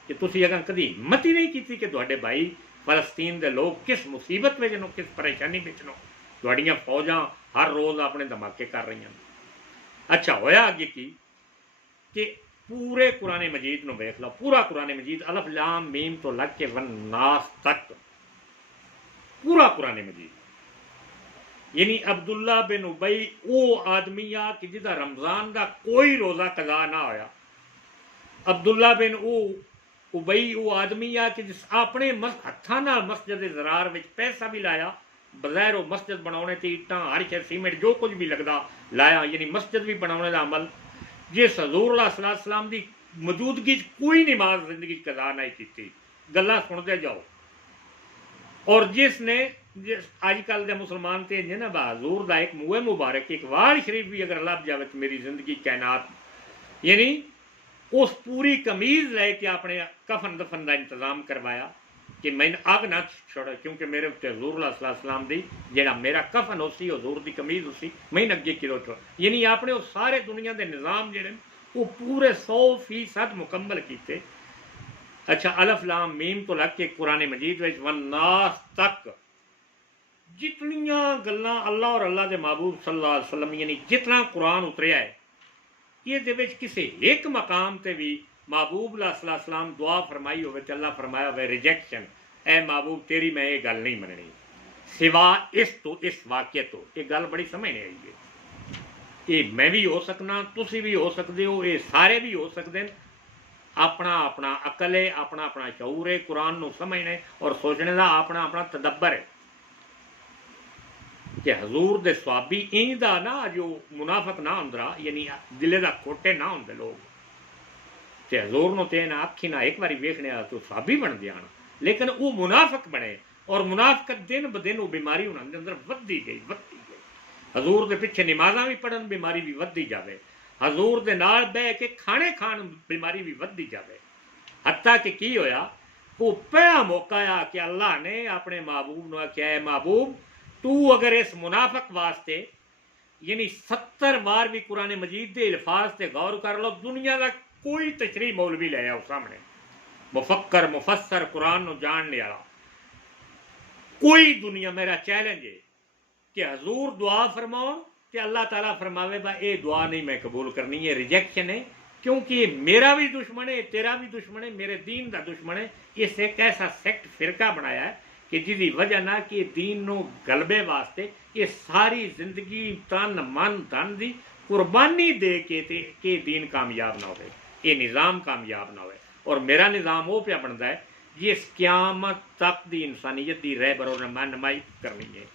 कि तुसीं अगर कभी हिम्मत ही नहीं की कि तुहाडे भाई फलस्तीन के लोग किस मुसीबत में नो, किस परेशानी में नो, तुहाडियां फौजां हर रोज़ अपने धमाके कर रही हैं। अच्छा होया अगे की कि पूरे कुरान मजीद में वेख लो, पूरा कुरान मजीद अलफ लाम मीम तो लग के वन नास तक पूरा कुरान मजीद, यानी अब्दुल्ला बिन उबई वो आदमी आ कि जिदा रमजान का कोई रोज़ा कज़ा ना होया। अब्दुल्ला बिन उबई वो आदमी आ कि जिस अपने हत्थां नाल मस्जिद ज़रार विच पैसा भी लाया, बगैर वो मस्जिद बनाने ते ईटां हर शे सीमेंट जो कुछ भी लगदा लाया, यानी मस्जिद भी बनाने का अमल जिस हजूर सल्लल्लाहु अलैहि वसल्लम की मौजूदगी कोई नमाज जिंदगी कदा नहीं की। गल्लां सुनते जाओ। और जिसने जिस अजकल के मुसलमान तो इंज ना हजूर का एक मुँह मुबारक एक वाल शरीफ भी अगर लभ जाए तो मेरी जिंदगी कैनात, यानी उस पूरी कमीज लैके अपने कफन दफन का इंतजाम करवाया कि मैंने अग ना छोड़, क्योंकि मेरे उत्ते हजूर सल्लल्लाहु दी जेड़ा मेरा कफन उसी हजूर की कमीज उसी मैंने अगे किलो छोड़, यानी आपने उस सारे दुनिया के निज़ाम जेड़े वो पूरे 100% मुकम्मल किए। अच्छा, अलफ लाम मीम तो लग के कुरान मजीद वन्नास तक जितनियां गल्लां अल्लाह और अल्लाह के महबूब सल्लल्लाहु अलैहि वसल्लम यानी जितना कुरान उतरिया है, ये किसी एक मकाम से भी महबूब सल्लल्लाहु दुआ फरमाई हो अल्लाह फरमाया हो रिजेक्शन, ए महबूब तेरी मैं ये गल नहीं मननी सिवा इस तो इस वाक्य तो, ये गल बड़ी समझ नहीं आई है। ये मैं भी हो सकना, तुसी भी हो सकते हो, ये सारे भी हो सकते हैं। अपना अपना अकल है, अपना अपना शऊर है, कुरान को समझने और सोचने का अपना अपना तदब्बर है कि हजूर दे स्वाबी इंज दा ना जो मुनाफक ना होंदा, यानी दिले दा खोटे ना होंदे लोग ते हजूर नो ते ना अखी ना एक बारी वेखने तो स्वाबी बन जान, लेकिन वो मुनाफक बने और मुनाफकत दिन ब दिन वो बीमारी उन्होंने अंदर वधदी गई। हजूर के पिछे नमाजा भी पढ़न बीमारी भी वधदी जाए, हजूर दे नाल बह के खाने खान बीमारी भी वधदी जाए। हत्ता कि की होया, वो पहला मौका आ कि अल्लाह ने अपने महबूब ने आख्या है महबूब तू अगर इस मुनाफक वास्ते यानी 70 बार भी कुरान मजीद के अल्फाज से गौर कर लो, दुनिया का कोई तशरी मौलवी ले आओ सामने, मुफक्कर मुफस्सर कुरान नो जानने वाला कोई दुनिया, मेरा चैलेंज है कि हजूर दुआ फरमाओ तो अल्लाह ताला फरमावे बा ये दुआ नहीं मैं कबूल करनी, है रिजेक्शन है, क्योंकि ये मेरा भी दुश्मन है, तेरा भी दुश्मन है, मेरे दीन का दुश्मन है। इस एक ऐसा सेक्ट फिरका बनाया है कि जिसकी वजह ना कि दीन नो गलबे वास्ते ये सारी जिंदगी तन मन धन की कुर्बानी दे के दीन कामयाब ना हो, ये निज़ाम कामयाब ना हो। और मेरा निज़ाम वो क्या बनता है जिस क्यामत तक दी इंसानियत की रह बरो नुमाई करनी है,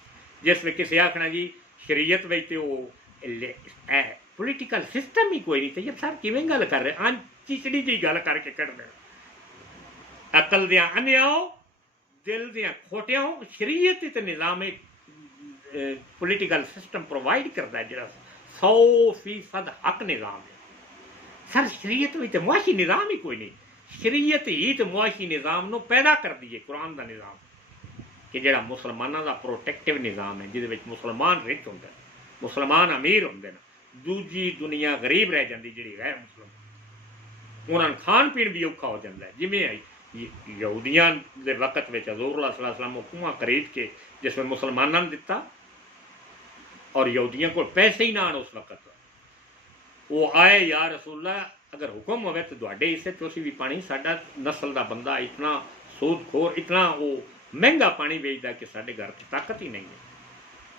जिसमें किसी आखना जी शरीयत में तो पोलिटिकल सिस्टम ही कोई नहीं चाहिए, सर किवें गल कर रहे चिचड़ी जी गल करके कट दे, अकल दिया अन्याओ दिल दिया खोटियाओ, शरीयत तो निज़ाम पोलिटिकल सिस्टम प्रोवाइड करता है जो 100% हक निज़ाम है। सर शरीयत में तो मुआशी निज़ाम ही कोई नहीं, शरीयत ही तो मुआशी निज़ाम नो पैदा कर दी है, कुरान का निज़ाम कि जो मुसलमानों का प्रोटेक्टिव निज़ाम है जिस मुसलमान रिच होंगे, मुसलमान अमीर होंगे, दूजी दुनिया गरीब रह जाती जी गैर मुसलमान, उन्होंने खान पीन भी औखा हो जाता है। जिमें यहूदियां के वक्त में हजूर सल्लल्लाहु अलैहि वसल्लम वो कुआं खरीद के जिसमें मुसलमानों ने दिता और यहूदियों को पैसे ही ना आने उस वक्त, वो आए या रसूलल्लाह अगर हुक्म हो तो तुहाडे हिस्से तुसीं भी पानी, साडा नस्ल का बंदा इतना सूदखोर इतना वो महंगा पानी बेचता कि साढ़े घर की ताकत ही नहीं है।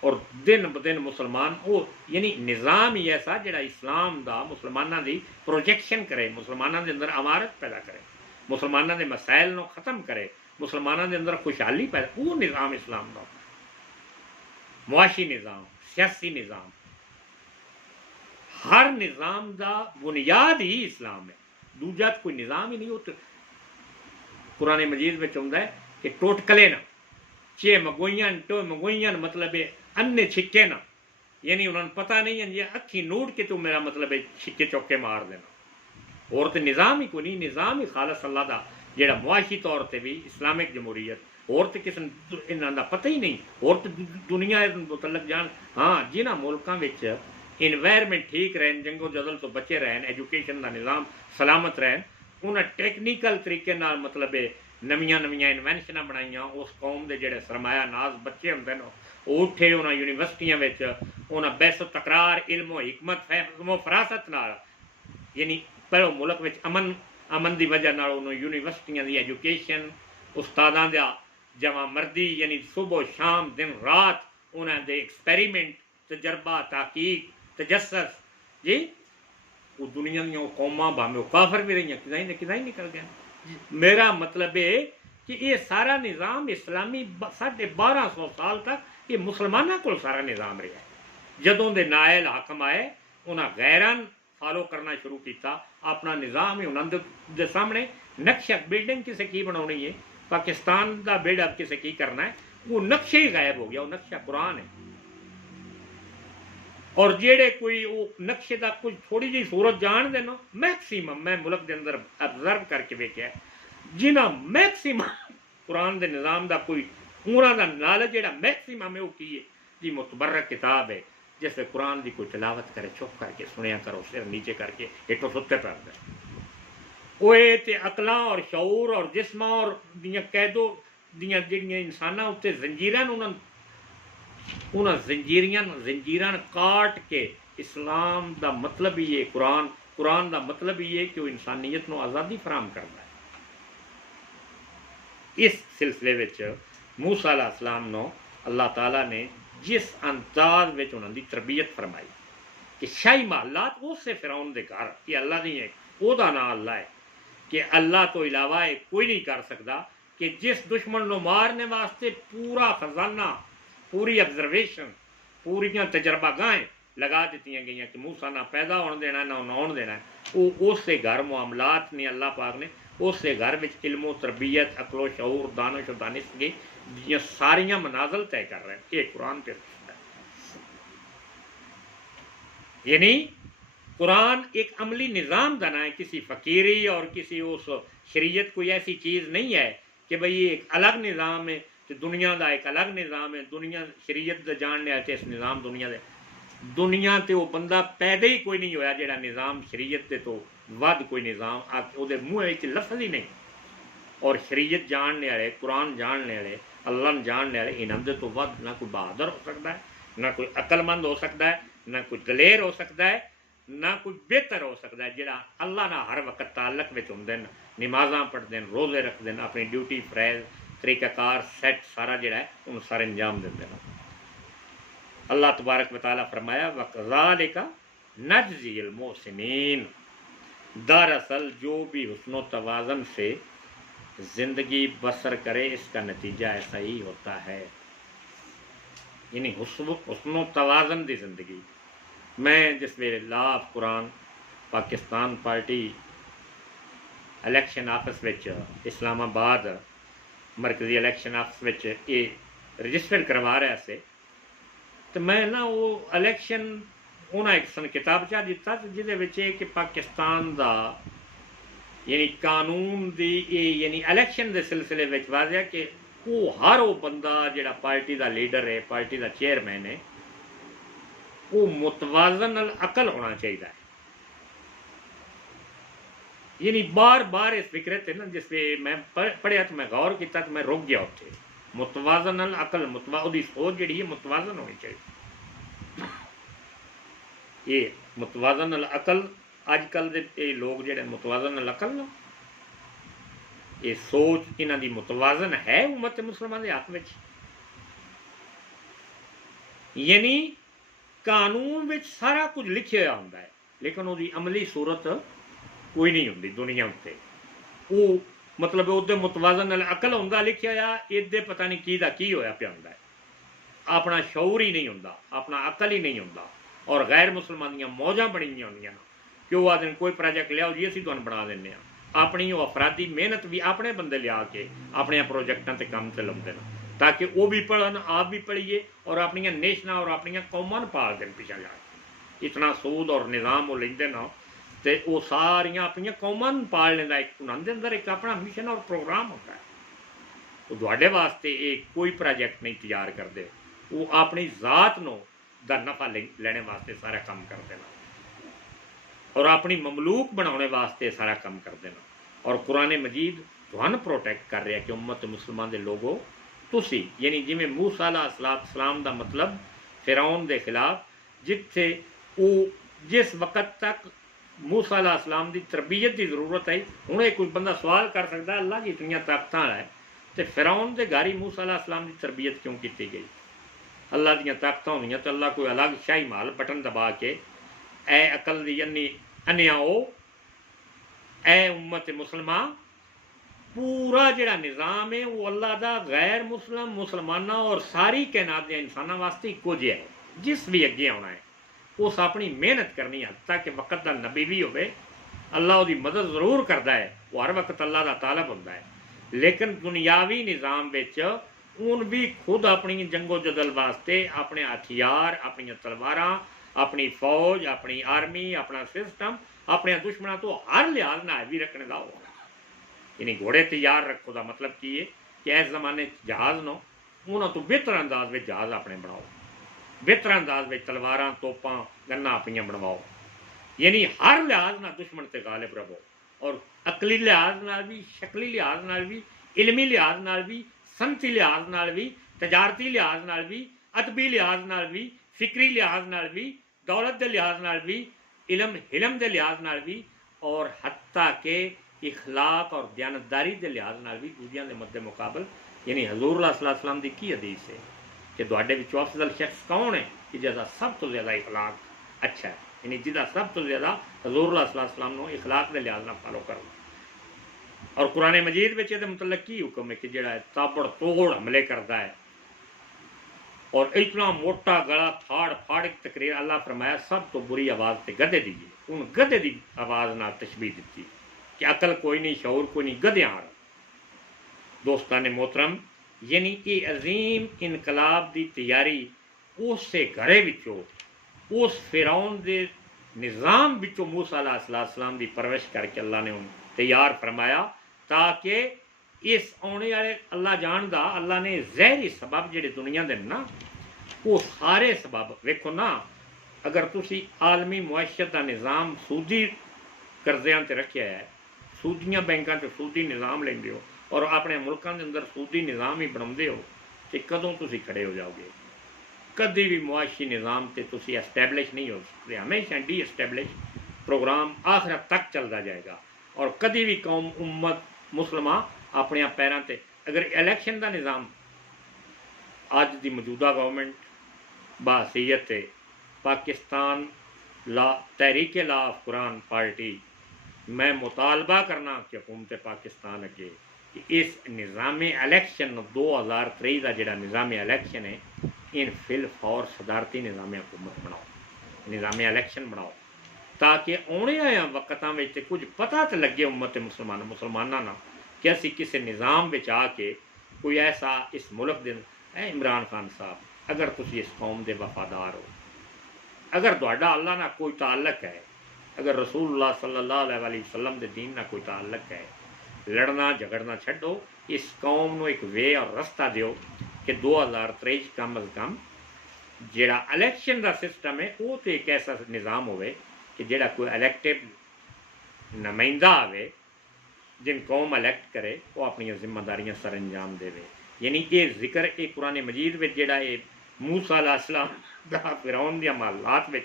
और दिन ब दिन मुसलमान वो यानी निज़ाम ही ऐसा जोड़ा इस्लाम का मुसलमानों की प्रोजेक्शन करे, मुसलमानों के अंदर अमारत पैदा करे, मुसलमानों के मसाइल को ख़त्म करे, मुसलमानों के अंदर खुशहाली पैदा, वो निज़ाम इस्लाम का मुआशी निज़ाम सियासी निज़ाम, हर निज़ाम का बुनियाद ही इस्लाम है, दूजा कोई निज़ाम ही नहीं। वो कुरान मजीद में आता है कि टोटकले ना चे मगोइयन टो मगोइयन मतलब है अन्य छिक्के ना, यानी उन्होंने पता नहीं है ये अखी नूट के तू मेरा मतलब है छिक्के चौके मार देना। और तो निज़ाम ही कोई नहीं, निज़ाम ही खालस अल्लाह का जोड़ा मुआशी तौर पर भी इस्लामिक जमहूरीयत, और तो किसी इन्हों का पता ही नहीं, और तो दुनिया मुतलक जान। हाँ जिन्होंने मुल्कों में इन्वायरमेंट ठीक रहन, जंगो जदल तो बचे रहन, एजुकेशन का निज़ाम सलामत रहन, उन्हें टेक्नीकल तरीके मतलब है नवियां नवियां इन्वेंशन बनाइया, उस कौम के जोड़े सरमाया नाज बच्चे होंगे उठे उन्होंने यूनिवर्सिटियां उन्हें बहस तकरार इल्म हिकमत फहम फरासत नाल, यानी पहले मुल्क में अमन की वजह नाल उन्होंने यूनिवर्सिटियां की एजुकेशन उस्तादां दा जमा मर्दी यानी सुबह शाम दिन रात उन्होंने एक्सपेरीमेंट तजर्बा तहकीक तजस्सुस जी, वो दुनिया दी कौमां भावें काफर भी रही किदाई निकल गए मेरा मतलब है कि ये सारा निज़ाम इस्लामी 1250 साल तक ये मुसलमानों को सारा निज़ाम रहा है। जदों दे नायल हाकम आए उन्हें गैरन फॉलो करना शुरू किया अपना निज़ाम ही उन्होंने दे सामने नक्शा बिल्डिंग किसे की बनानी है, पाकिस्तान का बिल्डअप किसे की करना है, वो नक्शे ही गायब हो गया। वो नक्शा कुरान है और जेड़े कोई वो नक्शे का कुछ थोड़ी जी सूरत जान देना मैक्सीमम मैं मुल्क के अंदर ऑब्जर्व करके वेख्या जिन्हें मैक्सीमम कुरान के निज़ाम का कोई उन्होंने नॉलेज जो मैक्सीमम है वो की है जी मुतबरक किताब है जिसमें कुरान की कोई तिलावत करे चुप करके सुनिया करो सिर नीचे करके हेठों सुते पैर वो अकलां और शऊर और जिस्मां और कैदो दियां जिहड़ियां इंसानां उत्ते जंजीरां उन्हें जंजीरां काट के इस्लाम का मतलब ही है कुरान का मतलब ही है कि वह इंसानियत को आज़ादी फराहम करता है। इस सिलसिले विच मूसा अलैहिस्सलाम नो अल्लाह ताला ने जिस अंदाज में उन्होंने तरबियत फरमाई कि शाही महलात उससे फिरौन दे घर कि अल्लाह नहीं है ओदा नाम अल्लाह है कि अल्लाह तो इलावा कोई नहीं कर सकता कि जिस दुश्मन को मारने वास्ते पूरा खजाना पूरी ऑब्जर्वेशन पूरियां तजर्बागाहें लगा दी गई कि मूसा ना पैदा होने देना ना उन्होंने देना है वो उस घर मामलात ने अल्लाह पाक ने उस घर में इल्मो तरबियत अकलो शऊर दानिश दानिश की सारिया मनाजल तय कर रहे हैं। ये कुरान पे यानी कुरान एक अमली निज़ाम का ना है, किसी फ़कीरी और किसी उस शरीयत कोई ऐसी चीज़ नहीं है कि भाई ये एक अलग निज़ाम है तो दुनिया का एक अलग निज़ाम है। दुनिया शरीयत का जानने आए इस निज़ाम दुनिया ते वो बंदा पैदा ही कोई नहीं होया जेड़ा निज़ाम शरीयत के तो वध कोई निज़ाम वो मूँह लफज ही नहीं। और शरीयत जानने वाले कुरान जानने वाले अल्लाह जानने वाले इन्होंने तो वध ना कोई बहादुर हो सकता है, ना कोई अकलमंद हो सकता है, ना कोई दलेर हो सकता है, ना कोई बेहतर हो सकता है जिहड़ा अल्लाह ना हर वक्त ताल्लुक में होंदे न, नमाज़ां पढ़ते हैं, रोज़े रखते हैं, अपनी ड्यूटी फ्रैज तरीकाकार सैट सारा जिहड़ा है उन्हें सारे अंजाम देते हैं। अल्लाह तबारक व तआला फरमाया वक़ज़ालिका नज्ज़िल मोहसिनीन, दरअसल जो भी हुस्नो तवाज़न से ज़िंदगी बसर करे इसका नतीजा ऐसा ही होता है। यानी हुस्नो तवाज़न की ज़िंदगी। मैं जिस वे law of Quran Pakistan party election office विच इस्लामाबाद मरकजी इलैक्शन ऑफिस विच ये रजिस्टर करवा रहा से तो मैं ना वो इलैक्शन उन्हें एक सन किताबचा दिता जिसे कि पाकिस्तान का यानी कानून दी यानी इलैक्शन के सिलसिले में वाजिया कि वो हर वो बंदा जिहड़ा पार्टी का लीडर है पार्टी का चेयरमैन है वो मुतवाजन अकल होना चाहिए। यानी बार बार इस फिक्र है ना जिससे मैं पढ़िया तो मैं गौर किया तो मैं रुक गया उत्थे मुतवाजन अकल उसकी सोच जी है मुतवाजन होनी चाहिए। ये मुतवाजन अकल अजकल के लोग जो मुतवाजन अकल न ये सोच इन्हों की मुतवाजन है उम्मत मुसलमान के हक में। यानी कानून में सारा कुछ लिखा हुआ होंदा है लेकिन वो अमली सूरत कोई नहीं होंगी दुनिया उत्ते। वो मतलब उसके मुतवाजन अकल होंदा लिखा हुआ इदे पता नहीं की होया पिया होंदा है। अपना शऊर ही नहीं होंदा अपना अकल ही नहीं होंदा। और गैर मुसलमान दी मौजा बनी होंदियां कि वो आदमी कोई प्रोजेक्ट लियाओ जी असीं तुहानूं बना दिंदे हां। अपनी वो अफराधी मेहनत भी अपने बंदे लिया के अपने प्रोजेक्टां ते काम ते लाउंदे ने ताकि वो भी पढ़न आप भी पढ़िए और अपन नेशना और अपन कौमां पाल देन पिछा जाके। इतना सूद और निज़ाम वो लेंदे न तो वो सारियां अपन कौमां पालने का एक उन्होंने अंदर एक अपना मिशन और प्रोग्राम होता है। वो तुहाडे वास्ते एक कोई प्रोजेक्ट नहीं तैयार करते, वो अपनी जात नो दा नफा लेने वास्ते सारा काम करते हैं और अपनी ममलूक बनाने वास्ते सारा काम करते हैं। और कुरान मजीद तुहानू प्रोटेक्ट कर रहा कि उम्मत मुसलमान के लोगों तुसी यानी जिमें मूसा अलैहिस्सलाम का मतलब फिरौन के खिलाफ जिथे वो जिस वक़्त तक मूसा अलैहिस्सलाम की तरबियत की जरूरत है। हुण कोई बंदा सवाल कर सकता है अल्लाह की इतनी ताकत है तो फिरौन के घर ही मूसा अलैहिस्सलाम की तरबियत क्यों की गई। अल्लाह दी ताकत होंदियां तो अल्लाह कोई अलग शाही महल बटन दबा के ए अकल दी अन्नी अन्या ओ ए उम्मत मुसलमान पूरा जिहड़ा निज़ाम है वो अल्लाह दा गैर मुस्लिम मुसलमाना और सारी कैनात के इंसानों वास्ते इक्को जिहा है। जिस भी अगे आना है उस अपनी मेहनत करनी है, ताकि वक्त का नबी भी हो अल्लाह उसकी मदद जरूर करता है, वो हर वक्त अल्लाह का तालब होता है। लेकिन दुनियावी निज़ाम विच हूँ भी खुद अपनी जंगो जदल वास्ते अपने हथियार, अपन तलवारां, अपनी फौज, अपनी आर्मी, अपना सिस्टम अपने दुश्मनों तो हर लिहाज ना भी रखने का होगा। यानी घोड़े तैयार रखो का मतलब की है कि इस जमाने जहाज़ नो उन्होंने तो बेहतर अंदाज में जहाज़ अपने बनाओ, बेहतर अंदाज में तलवारां तोपां गन्ना अपनियां बनवाओ। यानी हर लिहाज ना दुश्मन से गालिब रहो, और अकली लिहाज नाल भी, शक्ली लिहाज नाल भी, इलमी लिहाज नाल भी, संती लिहाज नाल भी, तजारती लिहाज नाल भी, अदबी लिहाज नाल भी, फिक्री लिहाज नाल भी, दौलत के लिहाज नाल भी, इलम हिलम के लिहाज नाल भी, और हत्ता के इखलाक और दयानतदारी के लिहाज नाल भी दूजियां के मद्दे मुकाबल। यानी हजूर सल्लल्लाहु अलैहि वसल्लम की हदीस है कि तुहाडे विचों अफजल शख्स कौन है कि जिसका सब तो ज़्यादा इखलाक अच्छा है, यानी जिसका सब तो ज़्यादा हजूर सल्लल्लाहु अलैहि वसल्लम को इखलाक के लिहाज नाल फॉलो करो। और कुरान मजीद में ये मतलब की हुक्म है कि जिहड़ा ताबड़ तोड़ हमले करता है और इतना मोटा गला फाड़ फाड़ एक तकरीर, अल्लाह फरमाया सब तो बुरी आवाज़ तो गधे दी है। हूँ गधे की आवाज़ ना तशबीह दी कि अकल कोई नहीं, शऊर कोई नहीं, गधियां। दोस्तान मोहतरम, यानी कि अजीम इनकलाब की तैयारी उस घरे विचों, उस फिरौन के निज़ाम विचों मूसा अलैहिस्सलाम की परवरिश करके अल्लाह ने उन्हें तैयार फरमाया, ताकि इस आने वाले अल्लाह जानदा, अल्लाह ने जहरी सबब जिहड़े दुनिया दे ना वो सारे सबब वेखो ना। अगर तुसी आलमी मुआशरत का निज़ाम सूदी कर्जियां ते रखिया है, सूदियां बैंकों से सूदी निज़ाम लेंदे हो और अपने मुल्कों के अंदर सूदी निज़ाम ही बनाते हो, तो कदों तुसी खड़े हो जाओगे? कभी भी मुआशी निज़ाम से तुसी एस्टैबलिश नहीं हो सकते, हमेशा डी एस्टैबलिश प्रोग्राम आखिरत तक चलता जाएगा। और कभी भी कौम उम्मत मुसलमान अपने पैरों से, अगर इलैक्शन का निज़ाम अज की मौजूदा गवर्नमेंट बहसीयत पाकिस्तान ला Tehreek law of Quran party, मैं मुतालबा करना कि हुकूमत पाकिस्तान अगे कि इस निज़ाम इलैक्शन 2023 का जोड़ा निज़ाम इलैक्शन है, इन फिल फौर सदारती निज़ाम हुकूमत बनाओ, निज़ाम इलैक्शन बनाओ, ताकि आने आया वक्तां में कुछ पता तो लगे उम्मत मुसलमाना ना कि असी किसी निज़ाम में आके कोई ऐसा इस मुल्क दिन है। इमरान खान साहब, अगर तुम इस कौम के वफादार हो, अगर तुहाडा अल्लाह ना कोई ताल्लुक है, अगर रसूलुल्लाह सल्लल्लाहु अलैहि वसल्लम के दीन ना कोई ताल्लुक है, लड़ना झगड़ना छड्डो, इस कौम को एक वे और रस्ता दो कि 2023 कम अज कम जिहड़ा इलैक्शन का सिस्टम है वो तो एक ऐसा निज़ाम होवे कि जिहड़ा कोई इलैक्टिव नुमाइंदा आवे, जिन कौम इलैक्ट करे वो अपन जिम्मेदारियां सर अंजाम देवे। यानी ये जिक्र ये कुरान मजीद में जिहड़ा ये मूसा अलैहिस्सलाम दा फिरौन दी मालात में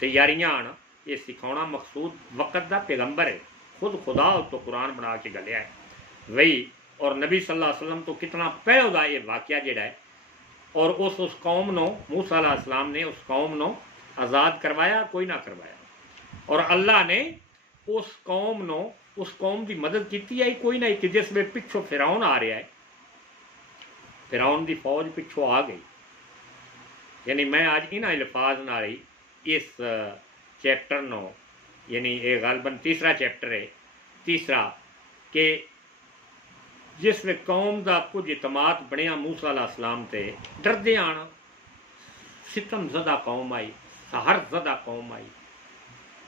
तैयारियां आन, ये सिखाना मकसूद वक़्त का पैगंबर है, खुद खुदा तो कुरान बना के गलिया है वही। और नबी सल्लल्लाहु अलैहि वसल्लम तो कितना पहले का ये वाक़या जिहड़ा है, और उस कौम नो मूसा अलैहिस्सलाम ने उस कौम नो आज़ाद करवाया, कोई ना करवाया, और अल्लाह ने उस कौम नो उस कौम की मदद की है कोई ना, कि जिस वे पिछों फिरौन आ रहा है, फिरौन की फौज पिछों आ गई। यानी मैं आज इन्होंने अल्फाज नाल ही इस चैप्टर नो, यानी ये गलबन तीसरा चैप्टर है, तीसरा कि जिस वे कौम का कुछ इतमाद बनया मूसा अलैहिस्सलाम ते, डरदे आन सितम ज़दा कौम आई, सहर ज़दा कौम आई।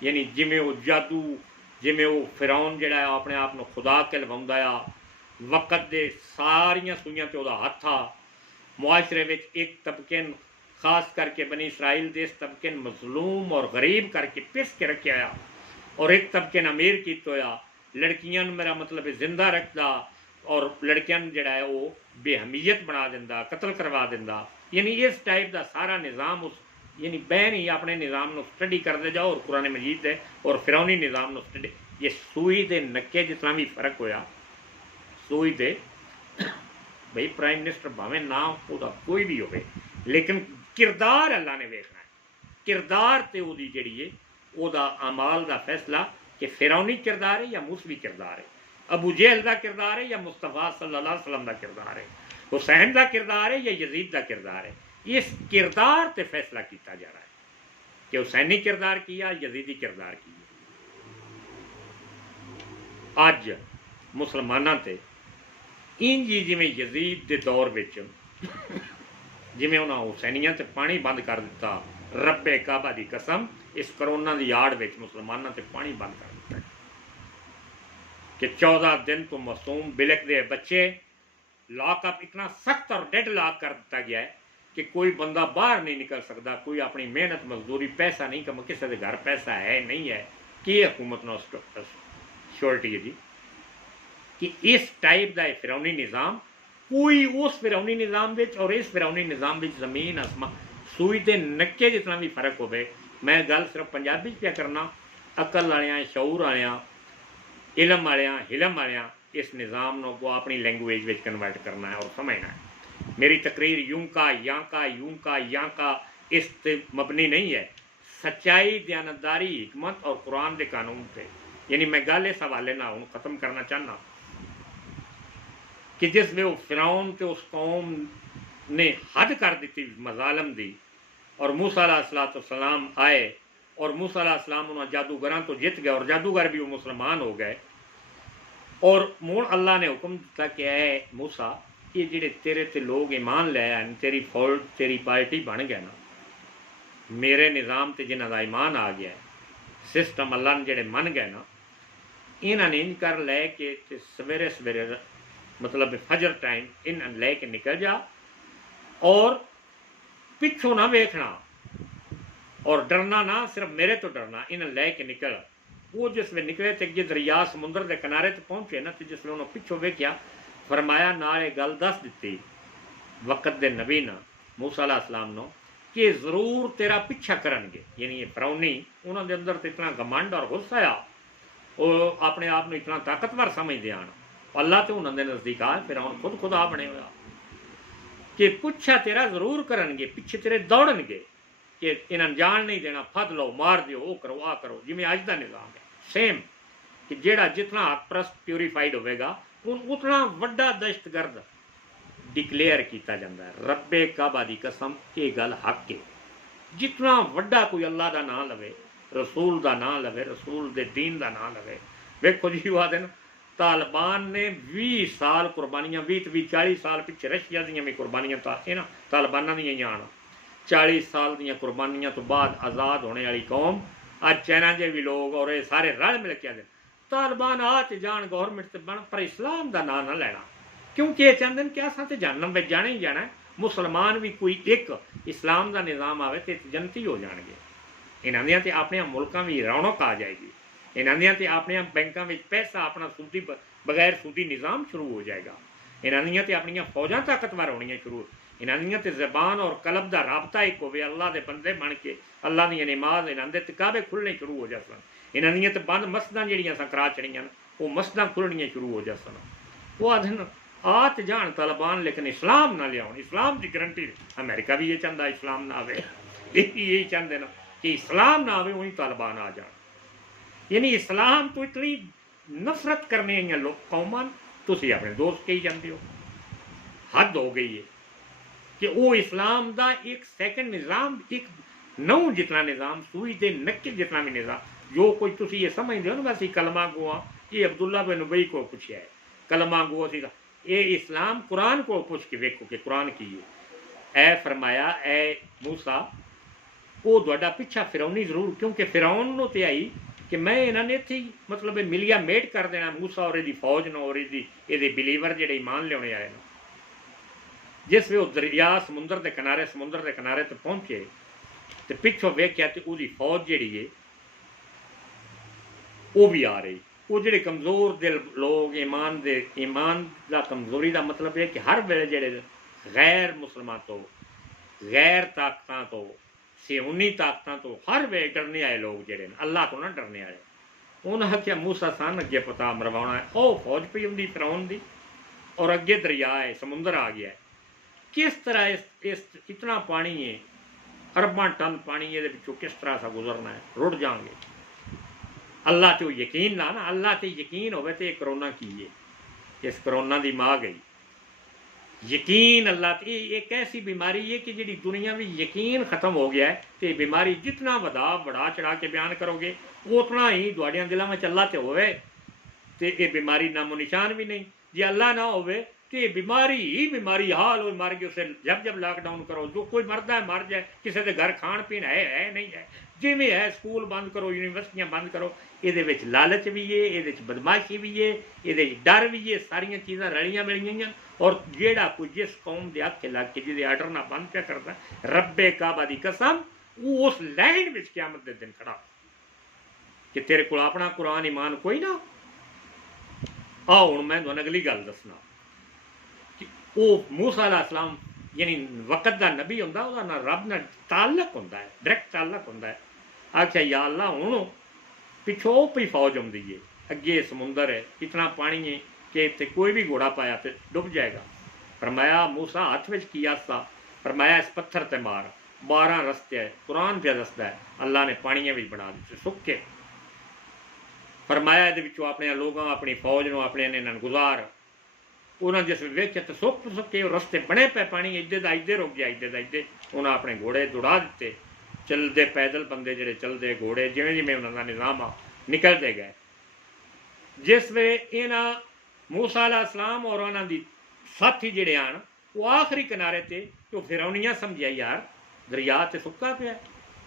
यानी जिमें वो जादू, जिमें वो फिरौन जिहड़ा अपने आप को खुदा कहलवाउंदा आ, वक़्त दे सारियां सूइयां ते उहदा हत्थ आ। मुआशरे में एक तबके खास करके बनी इसराइल दे इस तबके मजलूम और गरीब करके पिस के रखे आया, और एक तबके ने अमीर किया होया। लड़कियां मेरा मतलब जिंदा रखता और लड़कियां जिहड़ा है वो बेहमीयत बना दिंदा, कतल करवा दिंदा। यानी इस टाइप का सारा निज़ाम उस यानी बैन ही अपने निज़ाम को स्टडी करते जाओ, और कुरान मजीद है और फिरौनी निज़ाम को स्टडी, ये सूई के नक्के जितना भी फर्क होया, सूई दे भाई प्राइम मिनिस्टर भावें ना उसका कोई भी हो, लेकिन किरदार अल्लाह ने वेखना है, किरदार तो वो जी है वह अमाल का फैसला कि फिरौनी किरदार है या मूसवी किरदार है। अबू जहल का किरदार है या मुस्तफा सल्लल्लाहु अलैहि वसल्लम का किरदार है, हुसैन का किरदार है या यजीद का किरदार है। इस किरदार से फैसला किया जा रहा है कि हुसैनी किरदार किया, यजीदी किरदार किया। अज मुसलमानों से इंज ही जिमें यजीद के दौर में जिमें उन्होंने हुसैनिया से पानी बंद कर दिता, रब्बे काबा की कसम इस करोना की आड़ में मुसलमानों से पानी बंद कर दिता कि 14 दिन तो मासूम बिलकते बच्चे लॉकअप इतना सख्त और डेड लॉक कर दिता गया है कि कोई बंदा बाहर नहीं निकल सकता, कोई अपनी मेहनत मजदूरी पैसा नहीं कमा, किसी के घर पैसा है नहीं है कि हुकूमत न श्योरिटी है जी कि इस टाइप का फिरौनी निज़ाम कोई उस फिरौनी निज़ाम और इस फिरौनी निज़ाम जमीन आसमान सूई के नक्के जितना भी फर्क हो। मैं गल सिर्फ पंजाबी क्या करना, अकल वालियां, शऊर वालियां, इलम वालियां, हिलम वालियां इस निज़ाम को अपनी लैंगुएज में कन्वर्ट करना है और समझना है। मेरी तकरीर यूं का या का इस मबनी नहीं है, सच्चाई, दयानतदारी, हिकमत और कुरान के कानून से। यानी मैं गल इस हवाले ना हूँ ख़त्म करना चाहना कि जिस वे फिरौन के उस कौम ने हद कर दी थी मजालम दी और मूसा अलैहिस्सलाम आए और मूसा अलैहिस्सलाम उन्होंने जादूगरां तो जित गए और जादूगर भी वो मुसलमान हो गए। और मुड़ अल्लाह ने हुक्म दिता कि ऐ मूसा ये जिहड़े तेरे ते लोग ईमान ले आए, तेरी फौज तेरी पार्टी बन गया ना, मेरे निज़ाम ते जिन्हां दा ईमान आ गया है, सिस्टम अल्लाह ने जिहड़े मन गए ना, इन्हां ने इंज कर लै के सवेरे सवेरे मतलब फजर टाइम इन्हां लै के निकल जा और पिछों ना वेखना और डरना ना, सिर्फ मेरे तो डरना, इन्हें लै के निकल। वो जिसमें निकले तो अगे दरिया समुद्र के किनारे तो पहुंचे ना, तो जिसमें उन्होंने पिछों वेख्या फरमाया नाले गल दस दी वक़्त दे नबी ना मूसा अलैहिस्सलाम नो कि जरूर तेरा पीछा करनगे। यानी ये फिरौनी उन्होंने अंदर तो इतना घमंड और गुस्सा आ, वो अपने आप में इतना ताकतवर समझते आन। अल्लाह तो उन्होंने नज़दीक आ, फिरौन खुद खुदा बने हुआ कि पुछा तेरा जरूर करनगे, पिछे तेरे दौड़नगे कि इन्हें जान नहीं देना, फद लो मार दियो, वो करो आ करो, जिमें अज का निज़ाम है सेम कि जेड़ा जितना हक परस्त प्यूरीफाइड होगा उतना वड्डा दहशतगर्द डिक्लेयर किया जाता है। रब्बे काबा दी कसम ये गल हक है। जितना वड्डा कोई अल्लाह का नाम लवे, रसूल का नाम लवे, रसूल के दीन का नाम लवे। वेखो जी वो आते तालिबान ने 20 साल कुर्बानियां, 20-40 साल पिछे रशिया दी भी कुर्बानियां ना तालिबाना दी आन, 40 साल दी कुर्बानियां तो बाद आज़ाद होने वाली कौम अज चाइना के भी लोग और ये सारे रल मिल के आते तालिबान आ तो जान गौरमेंट से बन पर इस्लाम का नाम ना लेना, क्योंकि ये चाहते हैं कि असा तो जहन्नम में जाना ही जाना है। मुसलमान भी कोई एक इस्लाम का निज़ाम आवे तो जनती हो जाएंगे। इन्हों दी तो अपने मुल्कों में रौनक आ जाएगी, इन्हों दी तो अपने बैंकों में पैसा अपना सूदी बगैर सूदी निज़ाम शुरू हो जाएगा। इन्हों दी तो अपन फौजा ताकतवर होनियां शुरू, इन्हों दी तो जबान और कलब का राबता एक हो, अल्लाह के बंदे बन के अल्लाह दी नमाज इन्हों के तकाबे खुलने शुरू हो जासन। इन्हों दी तो बंद मस्जिदां जिहड़ियां असां करा छड़ियां वो मस्जिदां खुलनियां शुरू हो जासन। वो आखन आत जान तालिबान लेकिन इस्लाम ना लियाओ, इस्लाम की गारंटी। अमेरिका भी ये चाहता इस्लाम ना आवे, यही चाहते ना कि इस्लाम ना आवे वही तालिबान आ जाए। यानी इस्लाम तो इतनी नफरत करने आई लोग कौमां, तुसीं अपने दोस्त कही जाते हो। हद हो गई है कि वो इस्लाम का एक सैकंड निज़ाम, एक नौ जितना निज़ाम, सुई के नक्के जितना भी निज़ाम, जो कोई तुसीं ये समझते हो ना वैसे कलमा गुआ ये अब्दुल्ला बिन उबई को पूछा है, कलमा गुआ सी ये इस्लाम कुरान को पूछ के वेखो कि कुरान की है। ए फरमाया ए मूसा वो तुहाडा पिछा फिरौनी जरूर, क्योंकि फिरौन नो ते आई कि मैं इन्होंने इत्थे मतलब मिलिया मेट कर देना मूसा और इहदी फौज न और इहदे बिलीवर जिहड़े ईमान लियाने आए न। जिस वे दरिया समुद्र के किनारे तो पहुंचे तो पिछों वेख्या तो उसकी फौज जिहड़ी है वो भी आ रही। वो जिहड़े कमज़ोर दिल लोग ईमान का कमज़ोरी का मतलब है कि हर वेले जिहड़े गैर मुसलमान तो गैर ताकतां तो सियानी ताकतां तो हर वे डरने आए लोग जिहड़े अल्लाह तो ना डरने आए। उन्हें आख्या मूसा सन अगे पता मरवाना है, ओ फौज पई आउंदी फिरौन दी और अगे दरिया है, समुंदर आ गया है। किस तरह इस इतना पानी है, अरबां टन पानी ये किस तरह सा गुजरना है, रुड़ जाएंगे। अल्लाह ते यकीन ला ना, अल्लाह ते यकीन होवे ते करोना की है, इस करोना दी मां गई। यकीन अल्लाह ते एक ऐसी बीमारी है कि जी दुनिया में यकीन खत्म हो गया है, तो बीमारी जितना बढ़ा चढ़ा के बयान करोगे उतना ही तुहाडियां दिलों में अल्लाह ते होवे तो ये बीमारी नामो निशान भी नहीं। जे अल्लाह ना होवे तो ये बीमारी ही बीमारी हाल हो मर गई। उसे जब जब लॉकडाउन करो, जो कोई मरदा है मर जाए, किसी के घर खाण पीन है नहीं है, जिमें है स्कूल बंद करो, यूनिवर्सिटियां बंद करो, ये लालच भी है, ये बदमाशी भी है, ये डर भी है, सारिया चीज़ां रलियां मिलियां। और जेड़ा कोई जिस कौम के हथ लग के जिसे आर्डर ना बंद क्या करता, रब्बे काबा दी कसम वो उस लाइन में क़यामत के दिन खड़ा कि तेरे को अपना कुरान ईमान कोई ना। आओ हुण मैं तुहानूं अगली गल दसना कि वो मूसा अलैहिस्सलाम यानी वक़्त का नबी हुंदा, उहदा ना रब नाल ताल्लुक हुंदा है, डायरैक्ट ताल्लुक हुंदा है। आख्या या अल्लाह हुण पिछों पई फौज आउंदी है, अगे समुंदर है, इतना पानी है कि इत्थे कोई भी घोड़ा पाया तो डुब जाएगा। फरमाया मूसा हथ विच की आसा, फरमाया इस पत्थर ते मार, 12 रस्ते है, कुरान पे दसदा है, अल्लाह ने पानियां भी बना दिते सुक्के। फरमाया ये अपने लोगों अपनी फौज को अपने इन्होंने गुजार, उन्होंने जिस वेखे तो सुख सुखे रस्ते बने पे, पानी इधे का इधे रुक गया, इधे का इधे, उन्हें अपने घोड़े दौड़ा दिते, चलते पैदल बंदे जोड़े चलते घोड़े जिमें जिमें उन्होंने निज़ाम आ निकलते गए। जिस वे इन्हों मूसा अलैहिस्सलाम और उन्होंने साथी जोड़े आन वो आखिरी किनारे ते, तो फिरौनियां समझिया यार दरिया तो सुक्का पिया,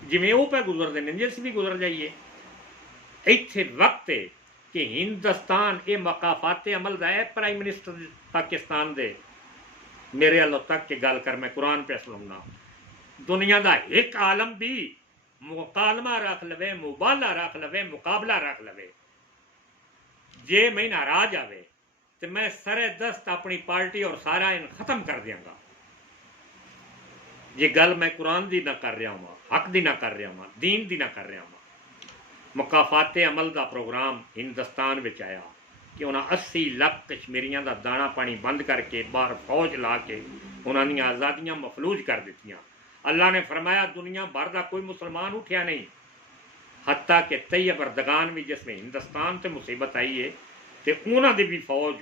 जिमें वो पे गुजरते हैं जिस भी गुजर जाइए। इत्थे वक्त है कि हिंदुस्तान ये मकाफाते अमल का है। प्राइम मिनिस्टर पाकिस्तान दे मेरे अल्लाह तक के गल कर, मैं कुरान पे सुनना, दुनिया का एक आलम भी मुकालमा रख लवे, मुबाला रख लवे, मुकाबला रख लवे, जे मैं नाराज आवे तो मैं सरे दस्त अपनी पार्टी और सारा इन खत्म कर देंगा। ये गल मैं कुरान की ना कर रहा हूँ, हक की ना कर रहा हूँ, दीन की ना कर रहा हूँ। मुकाफाते अमल का प्रोग्राम हिंदुस्तान में आया कि उन्हें 80 लाख कश्मीरियों का दाना पानी बंद करके बाहर फौज ला के उन्होंने आज़ादियाँ मफलूज कर दित्तियां। अल्लाह ने फरमाया दुनिया भर का कोई मुसलमान उठा नहीं, हत्ता कि तैयब अर्दगान भी जिसमें हिंदुस्तान से मुसीबत आई है तो उन्होंने भी फौज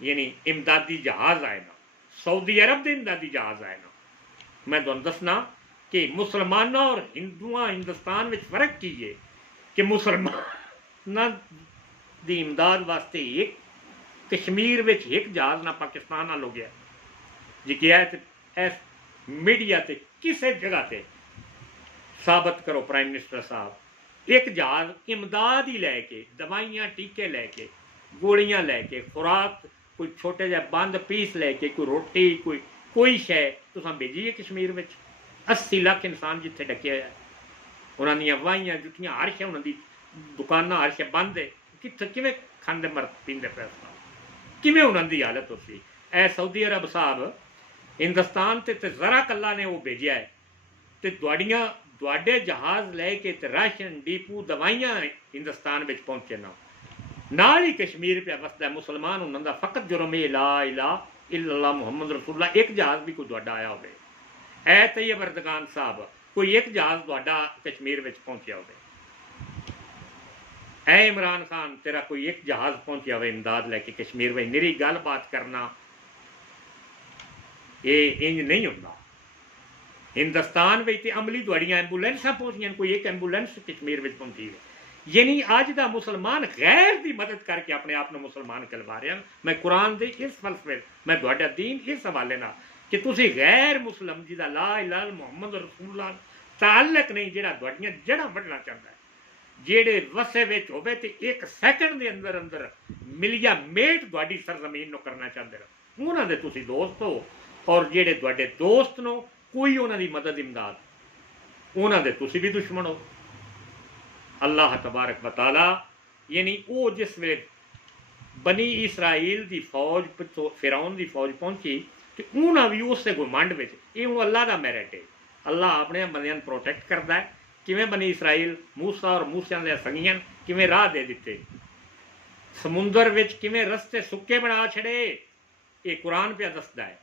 यानी इमदादी जहाज़ आए ना, सऊदी अरब के इमदादी जहाज़ आए ना। मैं तुहानूं दसना कि मुसलमानों और हिंदुआ हिंदुस्तान में फर्क की है कि मुसलमाना की इमदाद वास्ते एक कश्मीर में एक जहाज़ ना पाकिस्तान नाल हो गया जी क्या है। इस मीडिया ते किसी जगह ते साबित करो प्राइम मिनिस्टर साहब, एक जहाज़ इमदाद ही लैके दवाइयाँ टीके लैके गोलियां लैके खुराक कोई छोटे जहे बंद पीस लैके कोई रोटी कोई शै तुसां भेजी है कश्मीर में। 80 लाख इंसान जिथे डके हुआ, उन्होंने वाहियां जुटियां हर शे, उन्होंने दुकाना हर शे बंद है, कितने किमें खाते मर पींदे पैसा, किमें उन्होंने हालत होती। ए सऊदी अरब साहब हिंदुस्तान ते जरा कला ने वो भेजा है तो तुहाडे जहाज़ लैके राशन डीपू दवाइयां हिंदुस्तान में पहुंचे ना, नाल ही कश्मीर पे वसदा मुसलमान उन्होंने फकत जुर्म ला इलाहा इल्लल्लाह मुहम्मद रसूलुल्लाह। एक जहाज़ भी कोई तुहाडा आया होवे, ए तैयब अर्दगान साहब कोई एक जहाज़ तुहाडा कश्मीर में पहुंचा हो, ए इमरान खान तेरा कोई एक जहाज़ पहुंचा हो इमदाद लैके कश्मीर में, निरी गल बात करना ये इंज नहीं होता। हिंदुस्तान में अमली तुहाडियां एंबूलेंसा पहुंचियां, कोई एक एंबूलेंस कश्मीर में पहुंची है। यानी अज का मुसलमान गैर की मदद करके अपने आप को मुसलमान कहलवा रहा। मैं कुरान के इस फलसफे, मैं तुहाडा दीन इस हवाले ना कि तुसी गैर मुसलम जिहदा ला इलाहा मुहम्मद रसूलुल्लाह ताल्लुक नहीं, जिहड़ा तुहाडियां जड़ां वढना चाहता है, जेड़े वसे विच होवे ते 1 सैकंड के अंदर अंदर मिलिया मेट तुहाडी सरजमीन नूं करना चाहते हो, उन्हां दे तुसी दोस्त हो। और जेड़े तुहाडे दोस्त नो कोई उन्हां दी मदद इमदाद, उन्हां दे तुसी भी दुश्मन हो। अल्लाह तबारक व तआला यानी वो जिस वे बनी इसराइल की फौज फिरौन की फौज पहुंची तो उन्हें भी उस घुमंड में ये हूँ अल्लाह का मैरिट है। अल्लाह अपने बंदियां प्रोटेक्ट करता है। किवें बनी इसराइल मूसा और मूसियां दे संगियां किवें राह दे दिते, समुंदर विच किवें रस्ते सुक्के बना छड़े, ये कुरान पे दसदा है।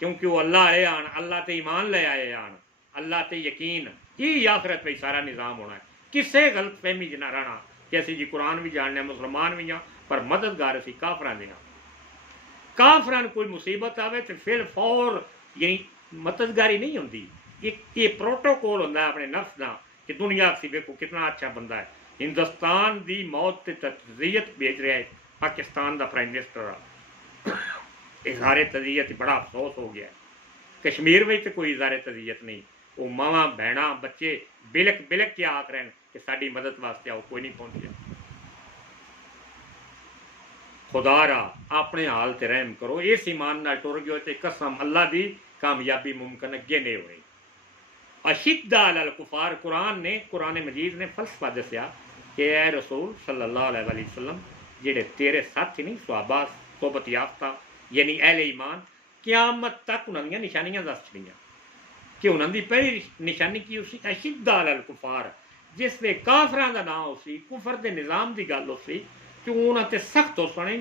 क्योंकि वो अल्लाह आए आन, अल्लाह ते ईमान ले आए आन, अल्लाह ते यकीन, ये आखिरत पे सारा निज़ाम होना है। किसे गलत फहमी च ना रहना, कि असी जी कुरान भी जानने मुसलमान भी हाँ पर मददगार असी काफरां दे हाँ। काफरां कोई मुसीबत आवे तो फिर फौर यानी मददगारी नहीं होंदी। ये प्रोटोकॉल होंदा है अपने नफ्स का कि दुनिया असी देखो कितना अच्छा बंदा है। हिंदुस्तान की मौत ते तज़ियत भेज रहा है पाकिस्तान का प्राइम मिनिस्टर। इजहारे तज़ियत बड़ा अफसोस हो गया। कश्मीर में तो कोई इजहारे तज़ियत नहीं। वो मावां भैन बच्चे बिलक बिलक के आख रहे हैं कि साड़ी मदद वास्ते आओ, कोई नहीं पहुंचे। खुदारा अपने हाल ते रहम करो। इस ईमान नाल टुर गए तो कसम अल्लाह की कामयाबी मुमकिन अगे नहीं हुई। अशिद्दा अलल कुफार कुरान ने कुरान मजीद ने फलसफा दसिया कि ए रसूल सल्लल्लाहु अलैहि वसल्लम जेडे तेरे साथी नहीं सहाबा सोबत याफ्ता यानी अहले ईमान क्यामत तक उन्होंने निशानियां दस छड़ियां कि उन्होंने पहली निशानी की उसी अशिद्दा अलल कुफार जिस वे काफरां दा नाम उसी कुफर दे निज़ाम दी गल उसी कि उन्होंने सख्त हो सुने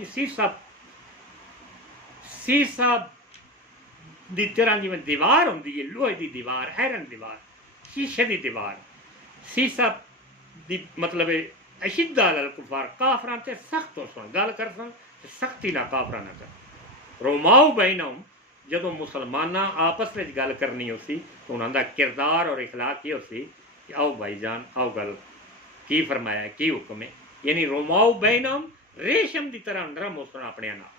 सीसा दी तरह जिवें दीवार होंदी है लोहे की दीवार आयरन दीवार शीशे की दीवार सीसा दी मतलब अशिद्दा अलल कुफार काफरां ते सख्त हो सुन गल कर सन सख्ती ना काफरां ना कर। रोमाओ बैनहुम जदों मुसलमाना आपस में गल करनी उसी तो उन्होंने किरदार और इखलाक ये उसी कि आओ भाईजान आओ गल की फरमाया की हुक्म है। यानी रोमाओ बैनहुम रेशम की तरह नरम हो सन अपने नाल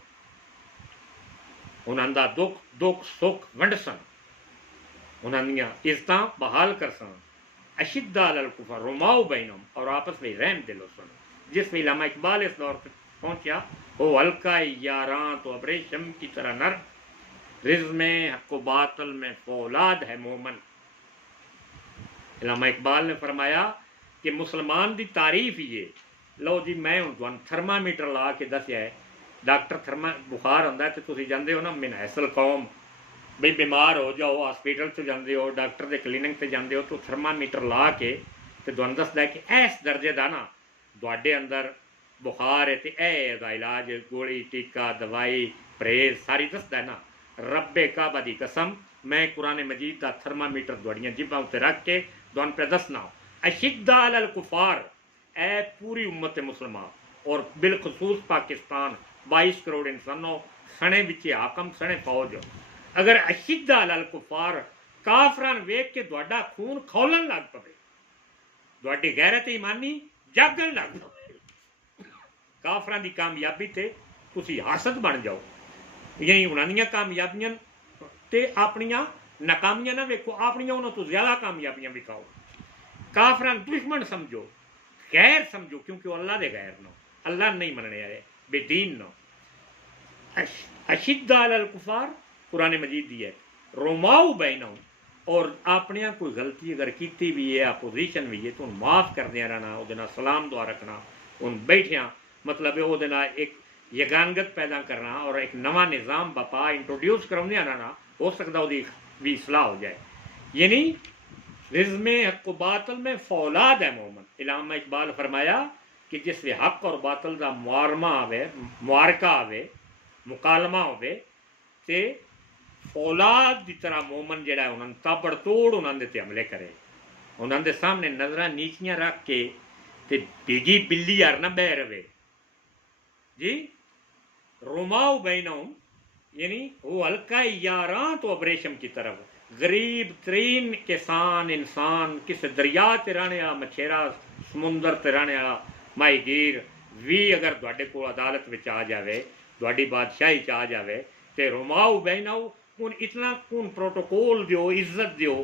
उन्होंने दुख दुख सुख वंड सन उन्होंने इज्जत बहाल कर सन। अशिद्दा अलल कुफार रोमाओ बैनहुम और आपस में रहम दिलो सन। जिस में इलामा इकबाल इस दौर पर पहुंचा वो हल्का यारां तो अबरेशम की तरह नर रिज़्क़ में हक़ बातल में फौलाद है मोमन। इलामा इकबाल ने फरमाया कि मुसलमान की तारीफ ही है। लो जी मैं हूँ थर्मामीटर ला के दसिया है डॉक्टर बुखार होंदा है तो तुसीं जांदे हो ना मिनहसल कौम बई बीमार हो जाओ हॉस्पिटल से जाते हो डॉक्टर के क्लीनिक से जाते हो तो थर्मामीटर ला के तो तुहानूं दसदा है कि इस दर्जे का ना तुहाडे अंदर बुखार है तो यह इलाज गोली टीका दवाई परहेज सारी दसदा है ना। रब्बे काबा दी कसम मैं कुरान मजीद का थर्मामीटर तुहाड़ियां जिभां उत्ते रख के तुहानूं पे दसना अशिद्दा अलल कुफार ए पूरी उम्मत मुसलमान और बिलखसूस पाकिस्तान 22 करोड़ इंसानों सने विचे हाकम सने फौज अगर अशिद्दा अलल कुफार काफरान वेख के तुहाडा खून खौलन लग पवे तुहाडी गैरत ईमानी जागण लग पवे काफरान दी कामयाबी ते तुसी हासद बन जाओ। यानी उन्होंने कामयाबियां ते अपनियां नाकामियां ना वेखो अपनियां उन्होंने तो ज्यादा कामयाबियां विखाओ। काफरान दुश्मन समझो गैर समझो क्योंकि वो अल्लाह दे गैर नो अल्लाह नहीं मनने वाले बेदीन नो। अशिद्दा अलल कुफार कुरान मजीद दी है रोमाओ बैनहुम और अपने कोई गलती अगर की भी है अपोजिशन भी है तो उन्हें माफ़ करदे रहना वो सलाम दुआ रखना उन बैठिया मतलब वो एक यगानगत पैदा करना और एक नवा निज़ाम बपा इंट्रोड्यूस करवाने रहना हो सकता वो भी सलाह हो जाए। यानी रिज़्क़ में हक़ बातल में फौलाद है मोमन। इलामा इकबाल फरमाया कि जिससे हक और बातल का मुआरमा आवे मुआरका आवे मुकालमा होवे ते फौलाद की तरह मोमन जिहड़ा है उन्होंने ताबड़ तोड़ उन्होंने ते हमले करे उन्होंने सामने नजर नीचियां रख के ते भीगी बिल्ली यार ना बह रहे जी। रोमाओ बैनहुम यानी वो हल्का यारां तो अबरेशम की तरफ गरीब तरीन किसान इंसान किस दरिया ते रहने वाला मछेरा समुंदर ते रहने वाला माहीगीर भी अगर तुहाडे कोल अदालत विच आ जावे तुहाडी बादशाही च आ जावे ते रोमाओ बैनहुम उन इतना उन प्रोटोकॉल दियो इज्जत दियो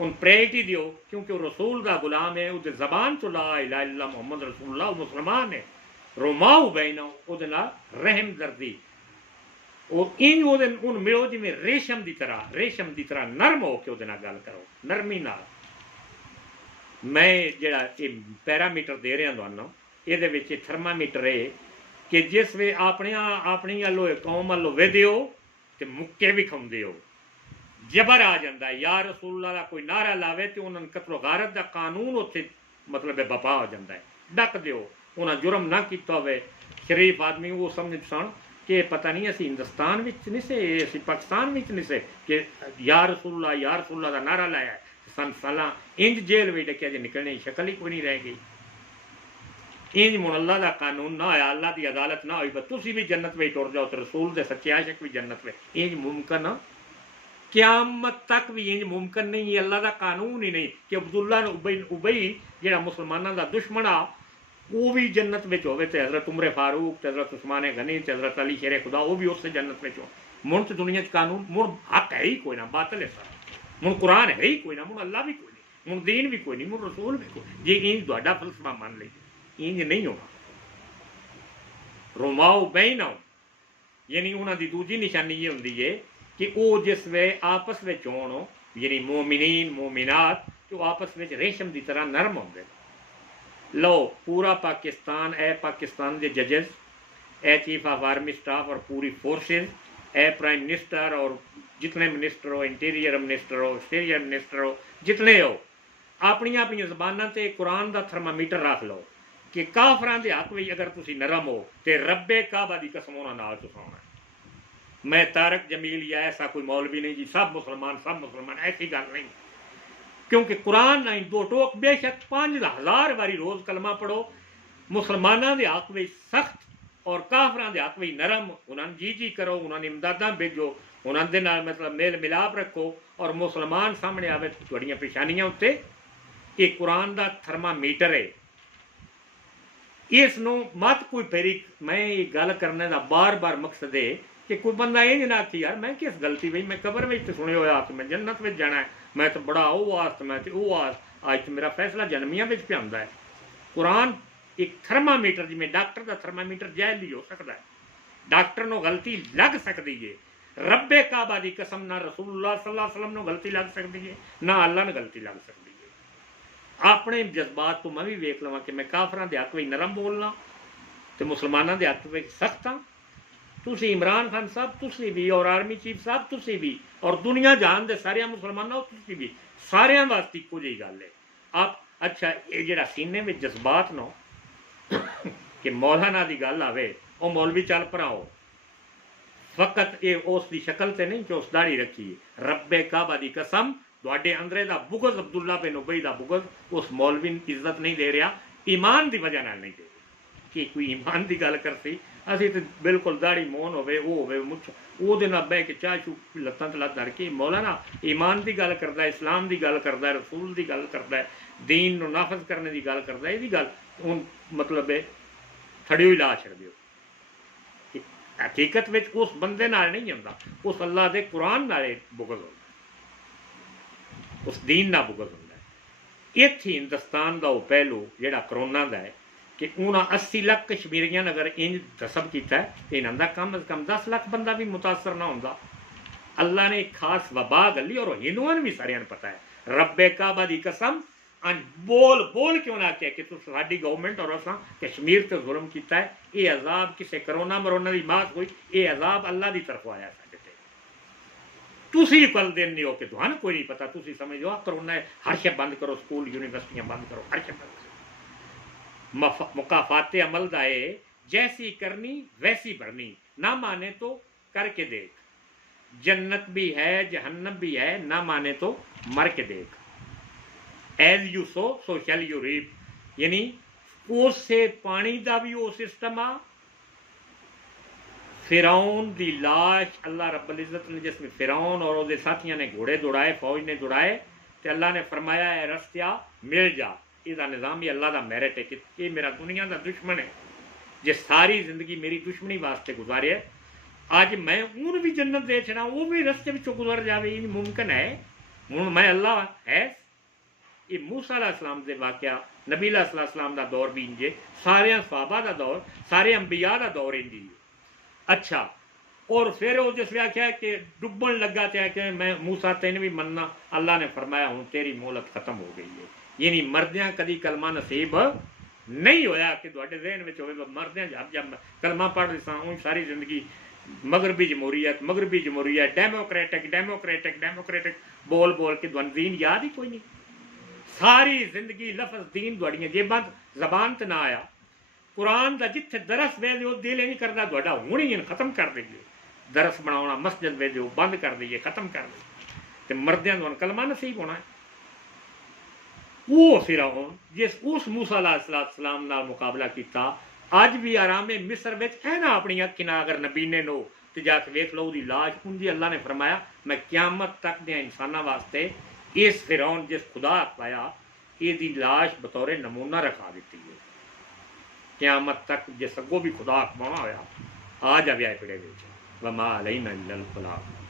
उन प्रायोरिटी दियो क्योंकि वो रसूल का गुलाम है उसकी जबान तो ला इलाहा इल्लल्लाह मुहम्मद रसूलुल्लाह मुसलमान है। रोमाओ बैनहुम उहदे नाल रहम दर्दी और इन उन मिलो जिवें रेशम की तरह नरम हो के उहदे नाल गल करो नरमी नाल। मैं जिहड़ा पैरामीटर दे रहा तुहानूं इहदे विच थर्मामीटर है कि जिस वे अपनी अल्लो कौम अल्लो वेदे हो तो मुक्के भी खाते हो जबर आ जाता है या रसूलुल्लाह का कोई नारा लावे तो उन्होंने कतलो गारत का कानून उत्थे मतलब बपा हो जाता है डक दो उन्हें जुर्म ना किया होवे शरीफ आदमी वो समझ सन कि पता नहीं असी हिंदुस्तान में नहीं से असी पाकिस्तान में नहीं से कि या रसूलुल्लाह का नारा लाया सन साल इंज जेल में डकिया जो निकलने की शक्ल ही कोई नहीं रह गई। इंज मुन अल्लाह का कानून ना होया, अल्लाह की अदालत ना हुई, तुसी भी जन्नत में टुर जाओ तो रसूल दे सच्चे आशिक भी जन्नत में, इंज मुमकिन क्यामत तक भी इंज मुमकिन नहीं है। अल्लाह का कानून ही नहीं कि अब्दुल्ला उबई जो मुसलमानों का दुश्मन आ वो भी जन्नत में होवे, तो हज़रत उमर फारूक, तो हज़रत उस्मान गनी, तो हज़रत अली शेर खुदा वो भी उससे जन्नत में हो। मुन तो दुनिया कानून मुन हक है ही कोई ना, बातिल है सारा। मुन कुरान है ही कोई ना, मुन अल्लाह भी कोई नहीं, मुन दीन भी कोई नहीं, मुन रसूल भी कोई। जे इंज तुहाडा फलसफा मान लीजिए, इंज नहीं होना। रोमाओ बहन आओ, यानी उन्होंने दूजी निशानी ये होंगी है कि वो जिस वे आपस में हो, यानी मोमिनीन मोमिनात, तो आपस में रेशम की तरह नरम होंगे। लो पूरा पाकिस्तान, ए पाकिस्तान के जजेस, a chief of army staff और पूरी फोर्सेस, ए प्राइम मिनिस्टर और जितने मिनिस्टर हो, इंटीरियर मिनिस्टर हो, एक्सटीरियर मिनिस्टर हो, जितने हो, अपनी अपनी जबाना से कुरान का थर्मामीटर रख लो कि काफरां दे हक में अगर तुसी नरम हो तो रब्बे काबा की कसम उन्हां नाल तुसाना। मैं तारक जमील या ऐसा कोई मौलवी नहीं जी, सब मुसलमान, ऐसी गल नहीं। क्योंकि कुरान नहीं दो टोक, बेशक 5000 बारी रोज कलमा पढ़ो, मुसलमानों के हक में सख्त और काफरां के हक में नरम, उन्होंने जी करो, उन्होंने इमदादा भेजो, उन्होंने मतलब मेल मिलाप रखो, और मुसलमान सामने आवे थोड़ियां पेशानियां उत्ते। ये कुरान का थर्मामीटर है। इस मत कोई फेरी, मैं ये गल करने का बार बार मकसद है कि कोई बंदा इंज ना कि यार मैं किस गलती बई, मैं कबर में सुने होया कि मैं जन्नत में जाना है, मैं तो बड़ा वो आस, मैं तो वो आस, आज तो मेरा फैसला जन्मिया में पे आंदा है। कुरान एक थर्मामीटर, जिमें डॉक्टर का थर्मामीटर जैल भी हो सकता है, डॉक्टर को गलती लग सकती है, रब्बे काबा की कसम ना रसूलुल्लाह सल्लल्लाहु अलैहि वसल्लम को गलती लग सकती है, ना अल्लाह ने गलती लग सकती है। अपने जज्बात तो मैं भी वेख लवां कि मैं काफरां दे हक में नरम बोलना तो मुसलमानों के हक में सख्त हाँ। तुसी इमरान खान साहब तुसी भी, और आर्मी चीफ साहब तुसी भी, और दुनिया जहान दे सारे मुसलमानों तुसी भी, सारे वास्ते इक्को जी गल है। आप अच्छा ये जरा सीने में जज्बात नो कि मौलाना की गल आवे, वो मौलवी चल पराओ, फकत ये उसकी शक्ल से नहीं कि उस दाढ़ी रखी, रब्बे काबा की कसम तुहाडे अंदरे दा बुगज, अब्दुल्ला बिन उबई दा बुगज उस मौलवी की इज्जत नहीं दे रहा, ईमान की वजह नहीं दे रहा। कि कोई ईमान की गल करती असी तो बिल्कुल दाढ़ी मोहन हो मुछ वो बह के चाह चू लत्तां ते लत्त धर के, मौलाना ईमान की गल करता है, इस्लाम की गल करता है, रसूल की गल करता है, दीन नूं नाफज करने की गल करता है, ये गल हूँ मतलब है थड़ियो ही ला छड़ दिओ। हकीकत में उस बंदे नाल नहीं होंदा, उस अल्लाह के कुरान नाल बुगज होंदा, उस दीन ना बुगज होंदा। इत्थे हिंदुस्तान का वो पहलू जिहड़ा करोना का है कि उन्हें 80 लाख कश्मीरियों ने अगर इंज दसब किया तो इन्हों का कम अज कम 10 लाख बंदा भी मुतासर ना होंदा। अल्लाह ने एक खास वबा गली, और हिंदुओं भी सारिया पता है, रब्बे काबा की कसम अंज बोल बोल क्यों ना कह कि साडी गवर्नमेंट और असा कश्मीर से जुल्म किया है, ये अजाब किसी करोना मरोना की बात हुई, ये अजाब अल्लाह की तरफों आया साडे ते। तुसी कल दिन नहीं हो कि तुहानू कोई नहीं पता, तुसी समझ लो करोना है, हर शे बंद करो, स्कूल यूनिवर्सिटियां बंद करो, हर शे बंद करो। मुकाफाते अमल दा है जैसी करनी वैसी भरनी, ना माने तो करके देख, जन्नत भी है जहन्नम भी है, ना माने तो मर के देख। As you sow shall you reap, यानी उससे पानी का भी वो सिस्टम आ। फिरौन की लाश अल्लाह रब्बुल इज्जत ने जिसमें फिरौन और उसके साथियों ने घोड़े दौड़ाए, फौज ने दौड़ाए, तो अल्लाह ने फरमाया है रस्तिया मिल जा। इसका निज़ाम भी अल्लाह का मैरिट है कि ये मेरा दुनिया का दुश्मन है, जे सारी जिंदगी मेरी दुश्मनी वास्ते गुजारे, अज मैं उन भी जन्नत दे छड़ा, वो भी रस्ते में गुजर जाए, ये मुमकिन है। हूँ मैं अल्लाह है। ये मूसा अलैहिस्सलाम के वाक़या, नबी अलैहिस्सलाम का दौर भी इंजे, सारे सहाबा का दौर, सारे अंबिया का दौर इंजी। अच्छा, और फिर वो जिस आख्या कि डुबन लगा तो कि मैं मूसा तेन भी मनना, अल्लाह ने फरमाया हूँ तेरी मोहलत खत्म हो गई है, यानी मरद्या कभी कलमा नसीब नहीं होया कि तुहाडे ज़हन में हो मरद्या जब जब कलमा पढ़ रहा हूँ सारी जिंदगी मगरबी जमहूरीयत डेमोक्रेटिक डेमोक्रेटिक डेमोक्रेटिक बोल बोल के तुहानू दीन याद ही कोई नहीं। सारी जिंदगी लफज दीन तुहाड़ियां जेबां जबान ते ना आया। कुरान का जिथे दरस वे दो दिल नहीं करता तुहाडा हुण ही खत्म कर देंगे, दरस बनाना मस्जिद वे दो बंद कर दईए, खत्म कर दईए, तो मरद्यां तुहानू कलमा नसीब होना है। वो फिरौन जिस उस मूसा अलैहिस्सलाम नाल मुकाबला किया, अज भी आरामे मिस्र विच है ना, अपनी अखी नाल अगर नबी ने नो तो जाके वेख लो उसकी लाश। उनकी अल्लाह ने फरमाया मैं क्यामत तक दे इंसाना वास्ते इस फिरौन जिस खुदा पाया ये लाश बतौरे नमूना रखा दी है। क्यामत तक जिस अगों भी खुदा अखवाना होया आ जाए पिड़े वमा अलैना इल्लल बलाग।